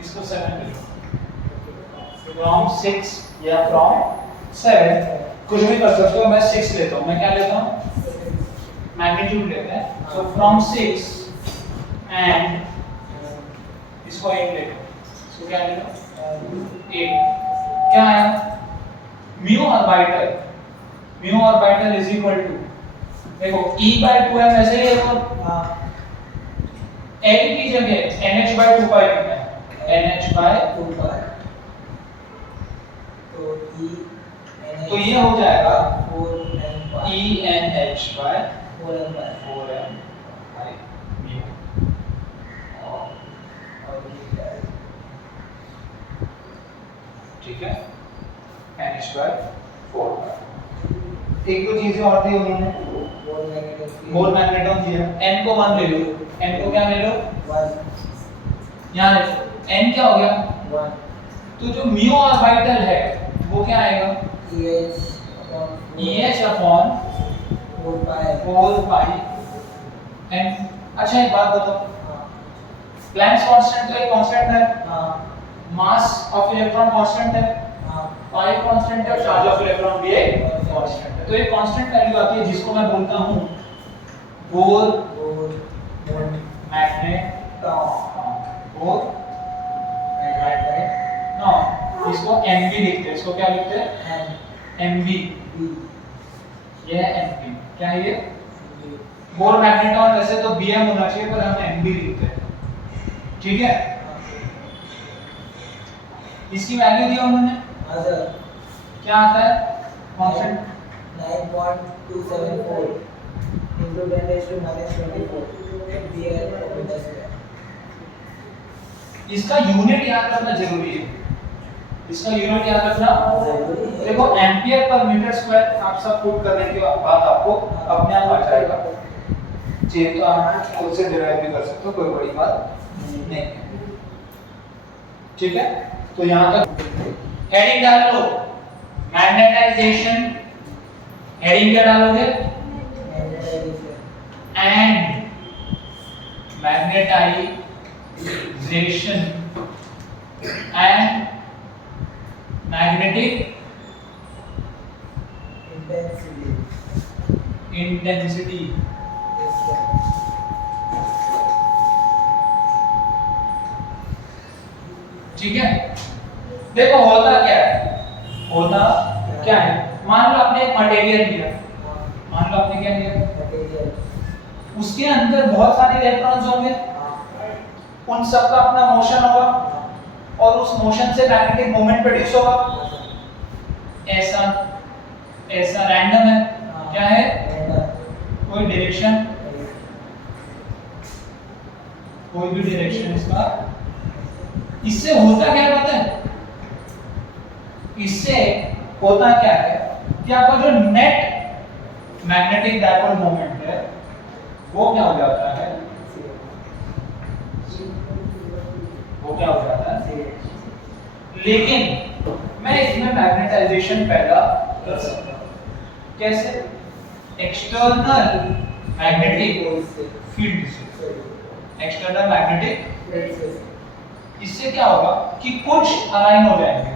इसको 7 ले लो, फ्रॉम 6 या फ्रॉम 7 कुछ भी कर सकते हो। मैं 6 लेता हूँ, मैं क्या लेता हूँ? मैग्नीट्यूड लेते हैं, सो फ्रॉम 6 एंड इसको 8 ले लो, इसको क्या ले लो? 8। क्या आया? Mu orbital is equal to, देखो E/2m ऐसे ही है, तो हां L की जगह NH/2π लिखना है, NH/2 तो E तो ये हो जाएगा 4n ENH/4m 4n म्यू। और ये क्या है ठीक है, NH/4। एक दो चीजें और दी उन्होंने, बोर मैग्नेटॉन दिया, N को 1 ले लो, N को क्या ले लो? 1 यहाँ ले लो, N क्या हो गया? 1 तो जो म्यू ऑर्बिटल है वो क्या आएगा? EH अपॉन 4 पाई N। अच्छा एक बात बताओ, प्लैंक्स कांस्टेंट तो एक कांस्टेंट है, मास ऑफ इलेक्ट्रॉन कांस्टेंट है, पाई कांस्टेंट है, चार्ज ऑफ इलेक्ट्रॉन भी एक कांस्टेंट है। तो एक कांस्टेंट वैल्यू आती है जिसको मैं बोलता हूं बोर मैग्नेटॉन। इसको Mb लिखते हैं, इसको क्या लिखते हैं? Mb। ये है Mb, क्या है ये? Bore magneton. वैसे तो Bm होना चाहिए पर हम Mb लिखते हैं, ठीक है। इसकी वैल्यू दी उन्होंने, क्या आता है? Constant 9.274 into 10⁻²4 Bl/m²। इसका यूनिट याद रखना जरूरी है, इसका यूनिट याद रखना। देखो एम्पियर पर मीटर स्क्वायर आप सब पुट करने के बाद आपको अपने आप आ जाएगा, चाहिए तो आप खुद से डिराइव भी कर सकते हो, कोई बड़ी बात नहीं, ठीक है। तो यहाँ तक हेडिंग डाल लो, मैग्नेटाइजेशन। हेडिंग क्या डालोगे? And magnetization and magnetic intensity. ठीक है, देखो होता क्या है, होता क्या है, मान लो आपने एक मटेरियल लिया, मान लो आपने क्या लिया, मटेरियल, उसके अंदर बहुत सारे इलेक्ट्रॉन्स होंगे, उन सब का अपना मोशन होगा और उस मोशन से मैग्नेटिक मोमेंट प्रोड्यूस होगा। ऐसा ऐसा रैंडम है, क्या है, कोई डायरेक्शन, कोई भी डायरेक्शन इसका। इससे होता क्या पता है, इससे होता क्या है कि आपका जो नेट मैग्नेटिक डायपोल मोमेंट है वो क्या हो जाता है, वो क्या हो जाता है, लेकिन मैं इसमें मैग्नेटाइजेशन पैदा कर सकता हूं। कैसे, एक्सटर्नल मैग्नेटिक फील्ड से, एक्सटर्नल मैग्नेटिक, इससे क्या होगा कि कुछ अलाइन हो जाएंगे,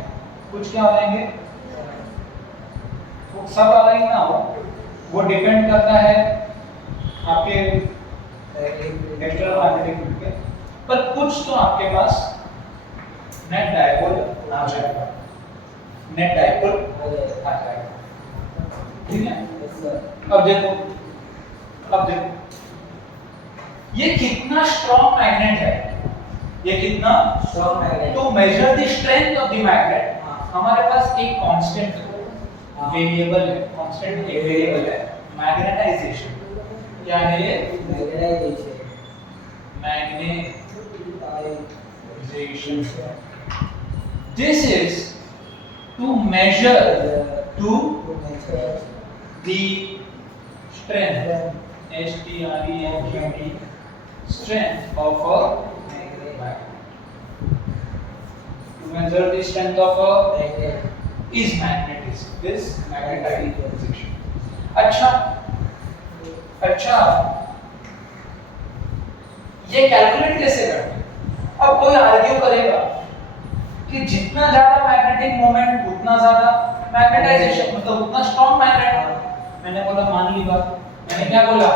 कुछ क्या हो जाएंगे, वो सब अलाइन ना हो, वो डिपेंड करता है आपके एक्सटर्नल मैग्नेटिक फील्ड पे, पर कुछ तो आपके पास नेट डायपोल आ जाएगा, नेट डायपोल आ जाएगा, ठीक है। अब देखो, अब देखो ये कितना स्ट्रॉन्ग मैग्नेट है, ये कितना स्ट्रॉन्ग मैग्नेट, तो measure the strength of the magnet हमारे पास एक कांस्टेंट वेरिएबल है, कांस्टेंट एक वेरिएबल है, मैग्नेटाइजेशन। क्या है ये, magnetization, magnetization. This is to measure the strength, S-T-R-E-N-G-T, strength of a magnet. To measure the strength of a magnet is magnetism, is magnetization. अच्छा, अच्छा, ये कैलकुलेट कैसे करते हैं? अब कोई आर्ग्यू करेगा कि जितना ज्यादा मैग्नेटिक मोमेंट उतना ज्यादा मैग्नेटाइजेशन, मतलब उतना स्ट्रॉन्ग मैग्नेट। मैंने बोला मान ली बात, मैंने क्या बोला,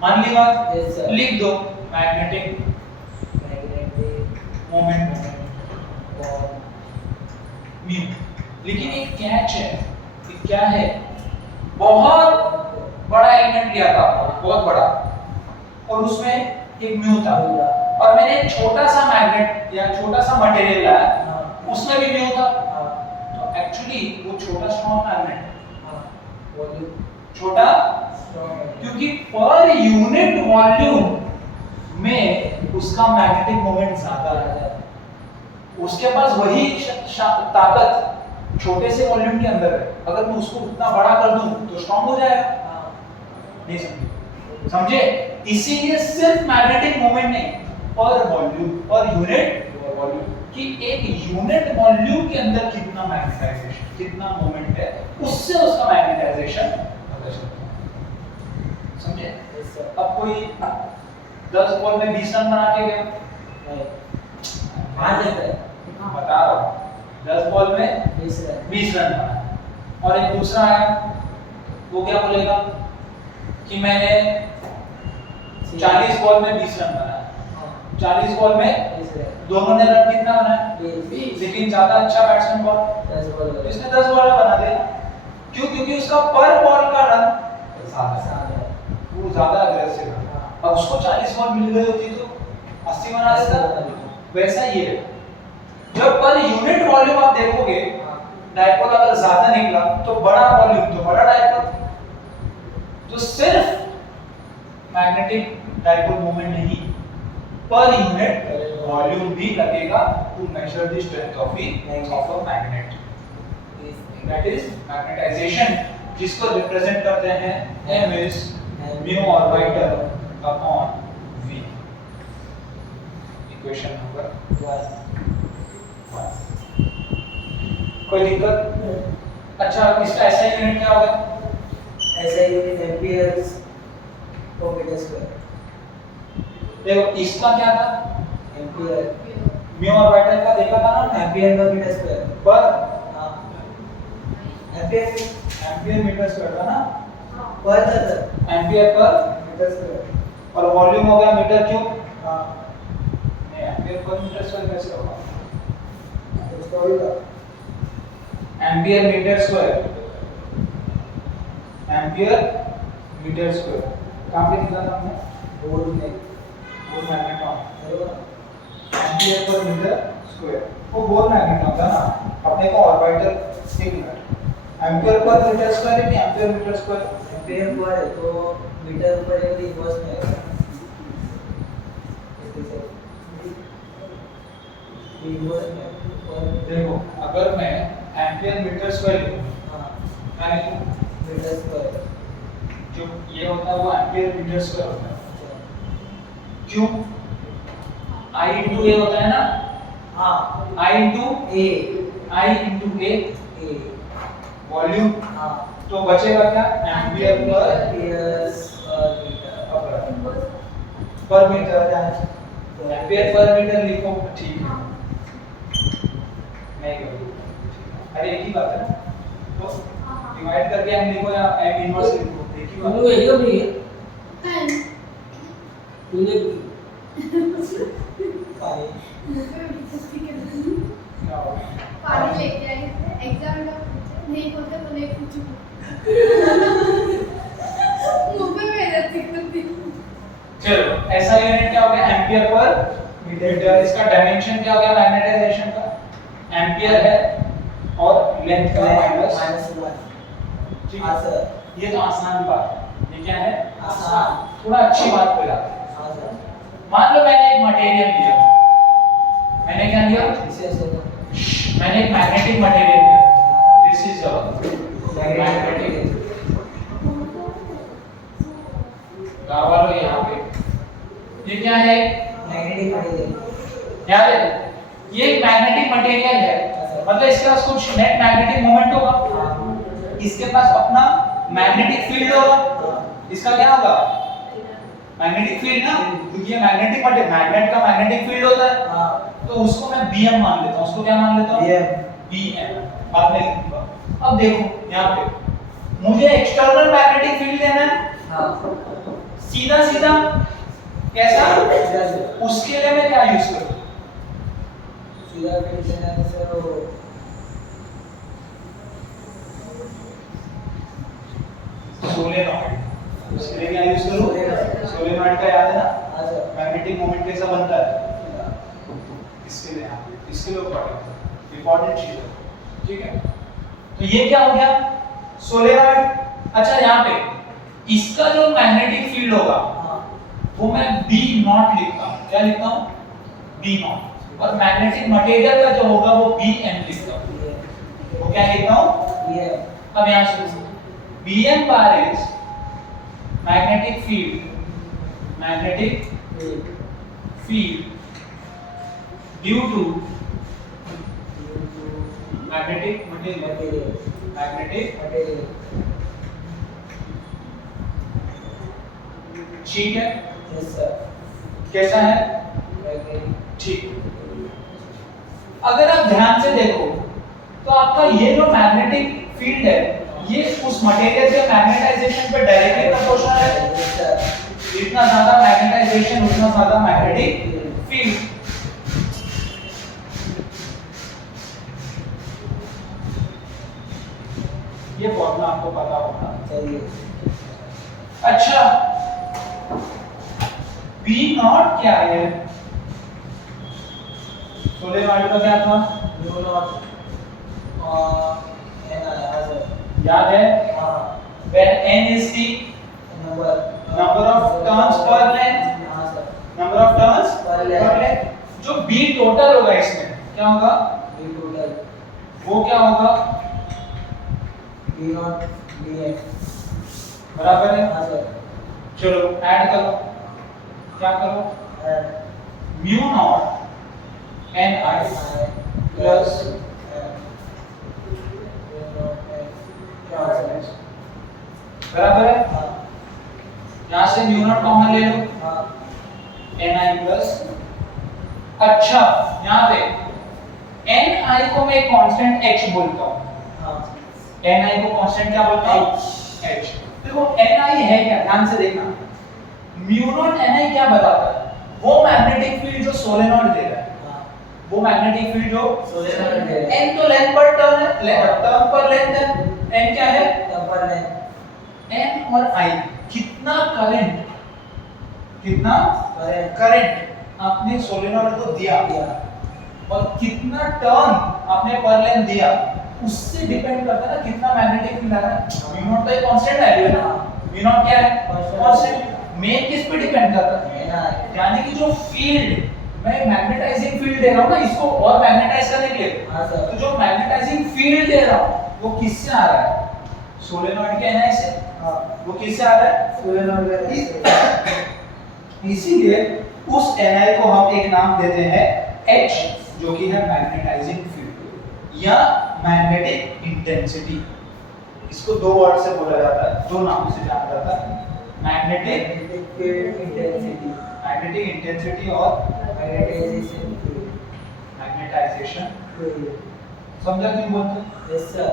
मान ली बात, लिख दो मैग्नेटिक मोमेंट म्यू। लेकिन एक कैच है, कि क्या है, बहुत बड़ा एलिमेंट लिया था, बहुत बड़ा, और उसमें एक म्यू था, और मैंने एक छोटा सा मैग्नेट या छोटा सा मटेरियल लाया, उसमें भी म्यू था। तो एक्चुअली वो छोटा स्ट्रॉन्ग मैग्नेट, छोटा, क्योंकि पर यूनिट वॉल्यूम में उसका मैग्नेटिक मोमेंट ज्यादा है, उसके पास वही ताकत छोटे से वॉल्यूम के अंदर है। अगर मैं उसको उतना बड़ा कर दूं तो स्ट्रॉन्ग हो जाएगा, नहीं समझे, समझे? इसीलिए सिर्फ मैग्नेटिक मोमेंट नहीं, पर वॉल्यूम, पर यूनिट वॉल्यूम, कि एक यूनिट वॉल्यूम के अंदर कितना मैग्नेटाइजेशन, कितना मोमेंट है, उससे उसका मैग्नेटाइजेशन पता चलता है, समझे? अब कोई 10 बॉल में 20 रन बना के गया, बता रहा हूं, 10 बॉल में 20 रन बना, और एक दूसरा आया, वो क्या बोलेगा कि मैंने 40 बॉल में 20 रन बनाया, 40 बॉल में दोनों ने रन कितना बनाया, 20, लेकिन ज्यादा अच्छा बैट्समैन बॉल 10 बॉल, इसने 10 बॉल में बना दिया। क्यों? क्योंकि उसका पर बॉल का रन ज्यादा है, वो ज्यादा अग्रेसिव है। अब उसको 40 बॉल मिल गई होती तो 80 बना देता। वैसा ही है, जब पर यूनिट वॉल्यूम आप देखोगे, डायपोल अगर ज्यादा निकला तो बड़ा वॉल्यूम तो बड़ा डायपोल, तो सिर्फ मैग्नेटिक डायपोल मोमेंट नहीं, पर यूनिट वॉल्यूम भी लगेगा to measure the strength of a magnet. That is magnetization, जिसको रिप्रेजेंट करते हैं m is mu orbital upon v। Equation number 1। कोई दिक्कत? अच्छा, इसका ऐसा यूनिट क्या होगा? ऐसा यूनिट एम्पियर्स पर मीटर स्क्वायर। देखो इसका क्या था, एम्पियर, म्यू ऑर्बिटल का देखा था ना, एम्पियर पर मीटर स्क्वायर, पर एम्पियर मीटर स्क्वायर था ना, पर था, एम्पियर पर मीटर स्क्वायर, और वॉल्यूम हो गया मीटर क्यूब। नहीं, एम्पियर पर मीटर स्क्वायर कैसे होगा? उसका होगा ampere metre square, ampere metre square कहाँ पे लिखा था हमने? बोर्ड में बोर मैग्नेट्रॉन, बरोबर एम्पियर पर मीटर स्क्वायर, वो बोर मैग्नेट्रॉन था ना अपने को ऑर्बिटल। एक मिनट, एम्पियर पर मीटर स्क्वायर है कि ampere metre square? Ampere per है तो मीटर पर है तो इनवर्स में आएगा इनवर्स में और देखो अगर मैं एम्पियर मीटर स्क्वायर लिखूं, हाँ क्या लिखूं? मीटर स्क्वायर जो ये होता है वो एम्पियर मीटर स्क्वायर होता है। क्यों? I into A होता है ना, हाँ I into A A A volume, हाँ तो बचेगा क्या? एम्पियर पर एम्पियर्स पर मीटर क्या है? एम्पियर पर मीटर लिखो, ठीक है, नहीं करूँगा, अरे एक ही बात है ना, तो डिवाइड करके हम लिखो या m इनवर्स लिखो, एक ही बात तुम है। ये भी तूने पानी क्या होगा? पानी लेके आई थे एग्जाम का पूछे नहीं बोलते तो नहीं पूछू मुंह पे मेरे दिक्कत थी। चलो ऐसा यूनिट क्या हो गया? एम्पियर पर मीटर। इसका डायमेंशन क्या हो गया मैग्नेटाइजेशन का? एम्पियर है और लेंथ का माइनस -1 ठीक हाँ है। सर ये तो आसान बात है, ये क्या है? आसान थोड़ा अच्छी बात पे लाते हैं। हाँ सर मान लो मैंने एक मटेरियल लिया, मैंने क्या लिया? इसे से मैंने एक मैग्नेटिक मटेरियल लिया, दिस इज अ मैग्नेटिक, गाँव वालों यहाँ पे ये क्या है? मैग्नेटिक मटेरियल याद है ये एक मैग्नेटिक मटेरियल है, मतलब इसके पास कुछ नेट मैग्नेटिक मोमेंट होगा, इसके पास अपना मैग्नेटिक फील्ड होगा, इसका क्या होगा? मैग्नेटिक फील्ड ना, क्योंकि ये मैग्नेटिक मटेरियल, मैग्नेट का मैग्नेटिक फील्ड होता है, हाँ तो उसको मैं bm मान लेता हूँ। उसको क्या मान लेता हूँ? bm बाद में लिखूंगा। अब देखो यहाँ पे मुझे एक्सटर्नल मैग्नेटिक फील्ड देना है, हाँ सीधा सीधा कैसा? सीधा से उसके लिए मैं क्या यूज करूँ? सीधा फिर देना सर वो सोलेनॉइड, उसके लिए क्या यूज करूँ? सोलेनॉइड का याद है ना, हाँ सर मैग्नेटिक मोमेंट कैसा बनता है? इसके लिए यहाँ पे, इसके लिए इंपॉर्टेंट चीज है, ठीक है। तो ये क्या हो गया? सोलेनॉइड। अच्छा यहाँ पे इसका जो मैग्नेटिक फील्ड होगा हाँ वो मैं B नॉट लिखता हूँ। क्या लिखता हूँ? B not. और मैग्नेटिक मटेरियल का जो होगा वो Bm लिखता हूँ। वो क्या लिखता हूँ? ये अब यहाँ से Bm bar is magnetic field, magnetic field due to magnetic material, magnetic, ठीक है। यस सर कैसा है? ठीक। अगर आप ध्यान से देखो तो आपका ये जो मैग्नेटिक फील्ड है ये उस मटेरियल के मैग्नेटाइजेशन पे डायरेक्टली प्रोपोर्शनल है। यस सर जितना ज्यादा मैग्नेटाइजेशन उतना ज्यादा मैग्नेटिक फील्ड। ये फॉर्मूला आपको पता होगा। चलिए अच्छा B नॉट क्या है? सोलेनॉइड का क्या था? न्यू नॉट एन आया सर याद है? हाँ Where n is the number number of turns per length, हाँ sir number of turns Per per length. length, जो B टोटल होगा इसमें क्या होगा? बी टोटल वो क्या होगा? बी नॉट बी एन बराबर है। हाँ सर चलो ऐड करो, क्या करो? Mu not an I plus बराबर है। यहाँ से म्यू नॉट कॉमन ले लो, एन आई प्लस। अच्छा यहाँ पे एन आई को मैं एक कांस्टेंट एच बोलता हूँ। एन आई को कांस्टेंट क्या बोलता हूँ? एच। देखो एन आई है क्या, ध्यान से देखना। म्यू नॉट एन आई क्या बताता है? वो मैग्नेटिक फील्ड जो सोलेनॉइड दे रहा है वो मैग्नेटिक फील्ड जो सोलेनॉइड है। n तो लेंथ पर टर्न है, टर्न पर लेंथ है, n क्या है? नंबर है n और I कितना करंट करंट करंट आपने सोलेनॉइड को दिया और कितना टर्न आपने पर लेंथ दिया, उससे डिपेंड करता है ना कितना मैग्नेटिक फील्ड आ रहा है। म्यू नॉट तो एक कांस्टेंट वैल्यू है ना, म्यू नॉट क्या है? कांस्टेंट। मेन किस पे डिपेंड करता है? यानी कि जो फील्ड मैं मैग्नेटाइजिंग फील्ड दे रहा हूं ना इसको और मैग्नेटाइज करने के लिए, हाँ सर। तो जो मैग्नेटाइजिंग फील्ड दे रहा हूं वो किससे आ रहा है? सोलेनॉइड के Ni से। हाँ वो किससे आ रहा है? सोलेनॉइड है। इसीलिए उस Ni को हम एक नाम देते हैं H, जो कि है मैग्नेटाइजिंग फील्ड या मैग्नेटिक इंटेंसिटी। इसको दो वर्ड से बोला जाता है, दो नामों से जाना जाता है, magnetic field intensity magnetic intensity और मैग्नेटाइजेशन मैग्नेटाइजेशन। फील्ड। समझा क्यों बोलते? Yes sir.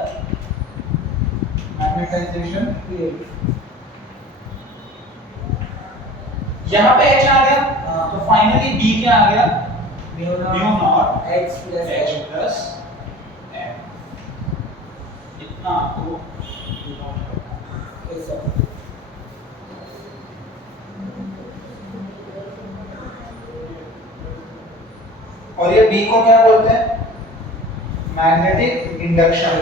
मैग्नेटाइजेशन। फील्ड यहाँ पे H आ गया, हाँ। तो फाइनली B क्या आ गया? Mu mu not H plus H plus M। इतना आपको यस सर। और ये B को क्या बोलते हैं? Magnetic induction.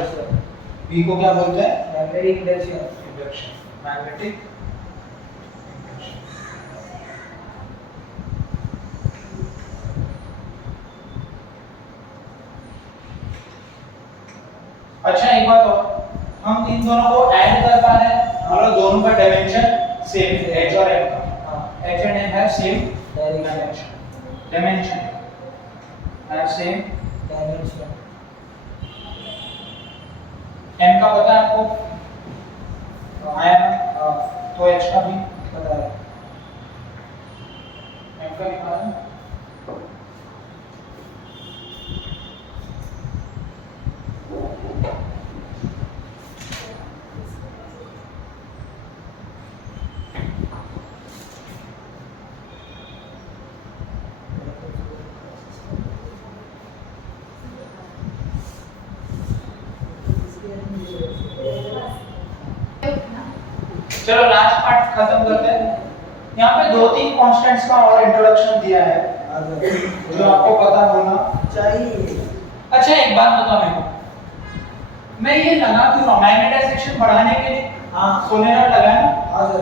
B को क्या बोलते हैं? Magnetic induction. Induction, magnetic induction. अच्छा एक बात और, हम इन दोनों को ऐड कर पा रहे हैं, मतलब दोनों का डायमेंशन सेम है, H और M का। हाँ H and M have same direction dimension, have same। Dimension. M का पता है आपको? आया ना? तो H का भी पता है। M का निकाला ना? चलो लास्ट पार्ट खत्म करते हैं। यहाँ पे दो तीन कांस्टेंट्स का और इंट्रोडक्शन दिया है जो आपको पता होना चाहिए। अच्छा एक बात बताओ मेरे को, मैं ये लगा क्यों रहा हूं मैग्नेटाइजेशन बढ़ाने के लिए? हाँ सोलेनॉइड लगाया ना? हाँ सर।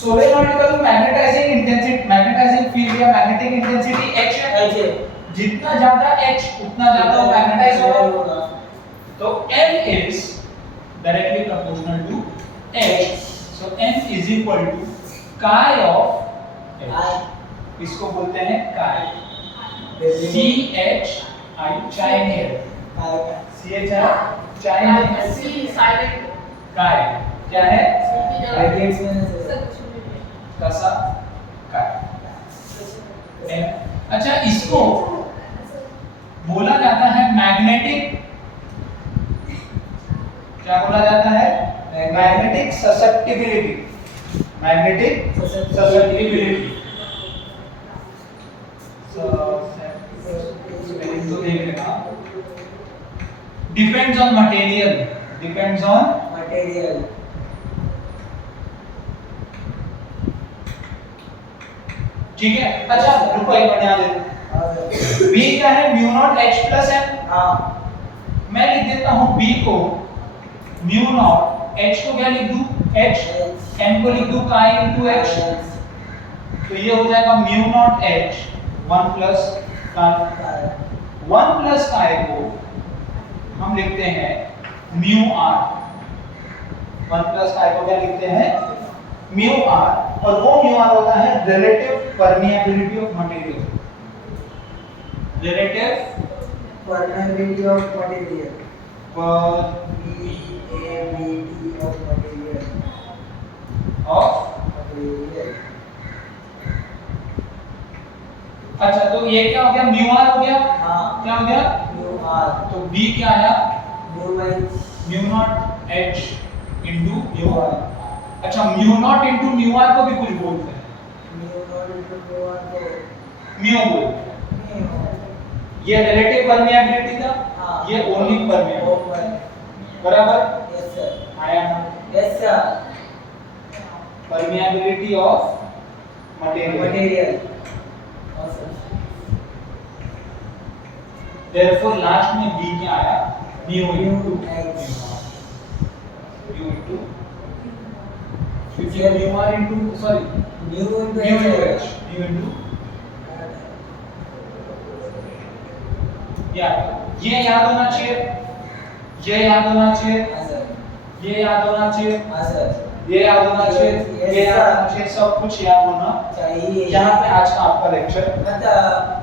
सोलेनॉइड का जो मैग्नेटाइजिंग इंटेंसिटी, मैग्नेटाइजिंग फील्ड या मैग्नेटिक इंटेंसिटी H है, H है। जितना ज्यादा H उतना ज्यादा वो मैग्नेटाइज होगा। तो M is directly proportional to H, so M is equal to chi of H। इसको बोलते हैं chi, C H I, Chinier, C H I, Chinier, C silent chi क्या है? कसा chi। अच्छा इसको बोला जाता है मैग्नेटिक, क्या बोला जाता है? Magnetic susceptibility, magnetic susceptibility. Spelling तो देख लेना। Depends on material, depends on material. ठीक है। अच्छा रुको एक मिनट याद दे। B क्या है? Mu not H plus M। हाँ मैं लिख देता हूँ B को म्यू नॉट, H को क्या लिख दूँ? H, M को लिख दूँ chi into H। तो ये हो जाएगा mu not H 1 plus chi। 1 plus chi को हम लिखते हैं म्यू R। 1 प्लस chi को क्या लिखते हैं? म्यू R, और वो म्यू R होता है relative permeability of material, relative permeability of material. permeability of material। Of. Material. अच्छा तो ये क्या हो गया? म्यू R हो गया। हाँ क्या हो गया? Mu R. तो B क्या आया? Mu H। Mu not H into mu R। अच्छा mu not into mu R को भी कुछ बोलते हैं, mu not into mu R को म्यू बोलते हैं। म्यू। ये रिलेटिव परमिएबिलिटी था, हाँ, ये ओनली परमिएबिलिटी, ओपन बराबर। Yes sir ion yes sir permeability of material, material awesome therefore last में बी क्या आया, mu into H mu into, क्योंकि mu R into sorry mu into mu H into है। एच, म्यू इनटू या ये याद होना चाहिए, ये याद होना चाहिए, हाँ सर ये याद होना चाहिए, हाँ सर ये याद होना चाहिए, Yes, ये याद sir. होना चाहिए, सब कुछ याद होना चाहिए यहाँ पे आज का आपका लेक्चर मतलब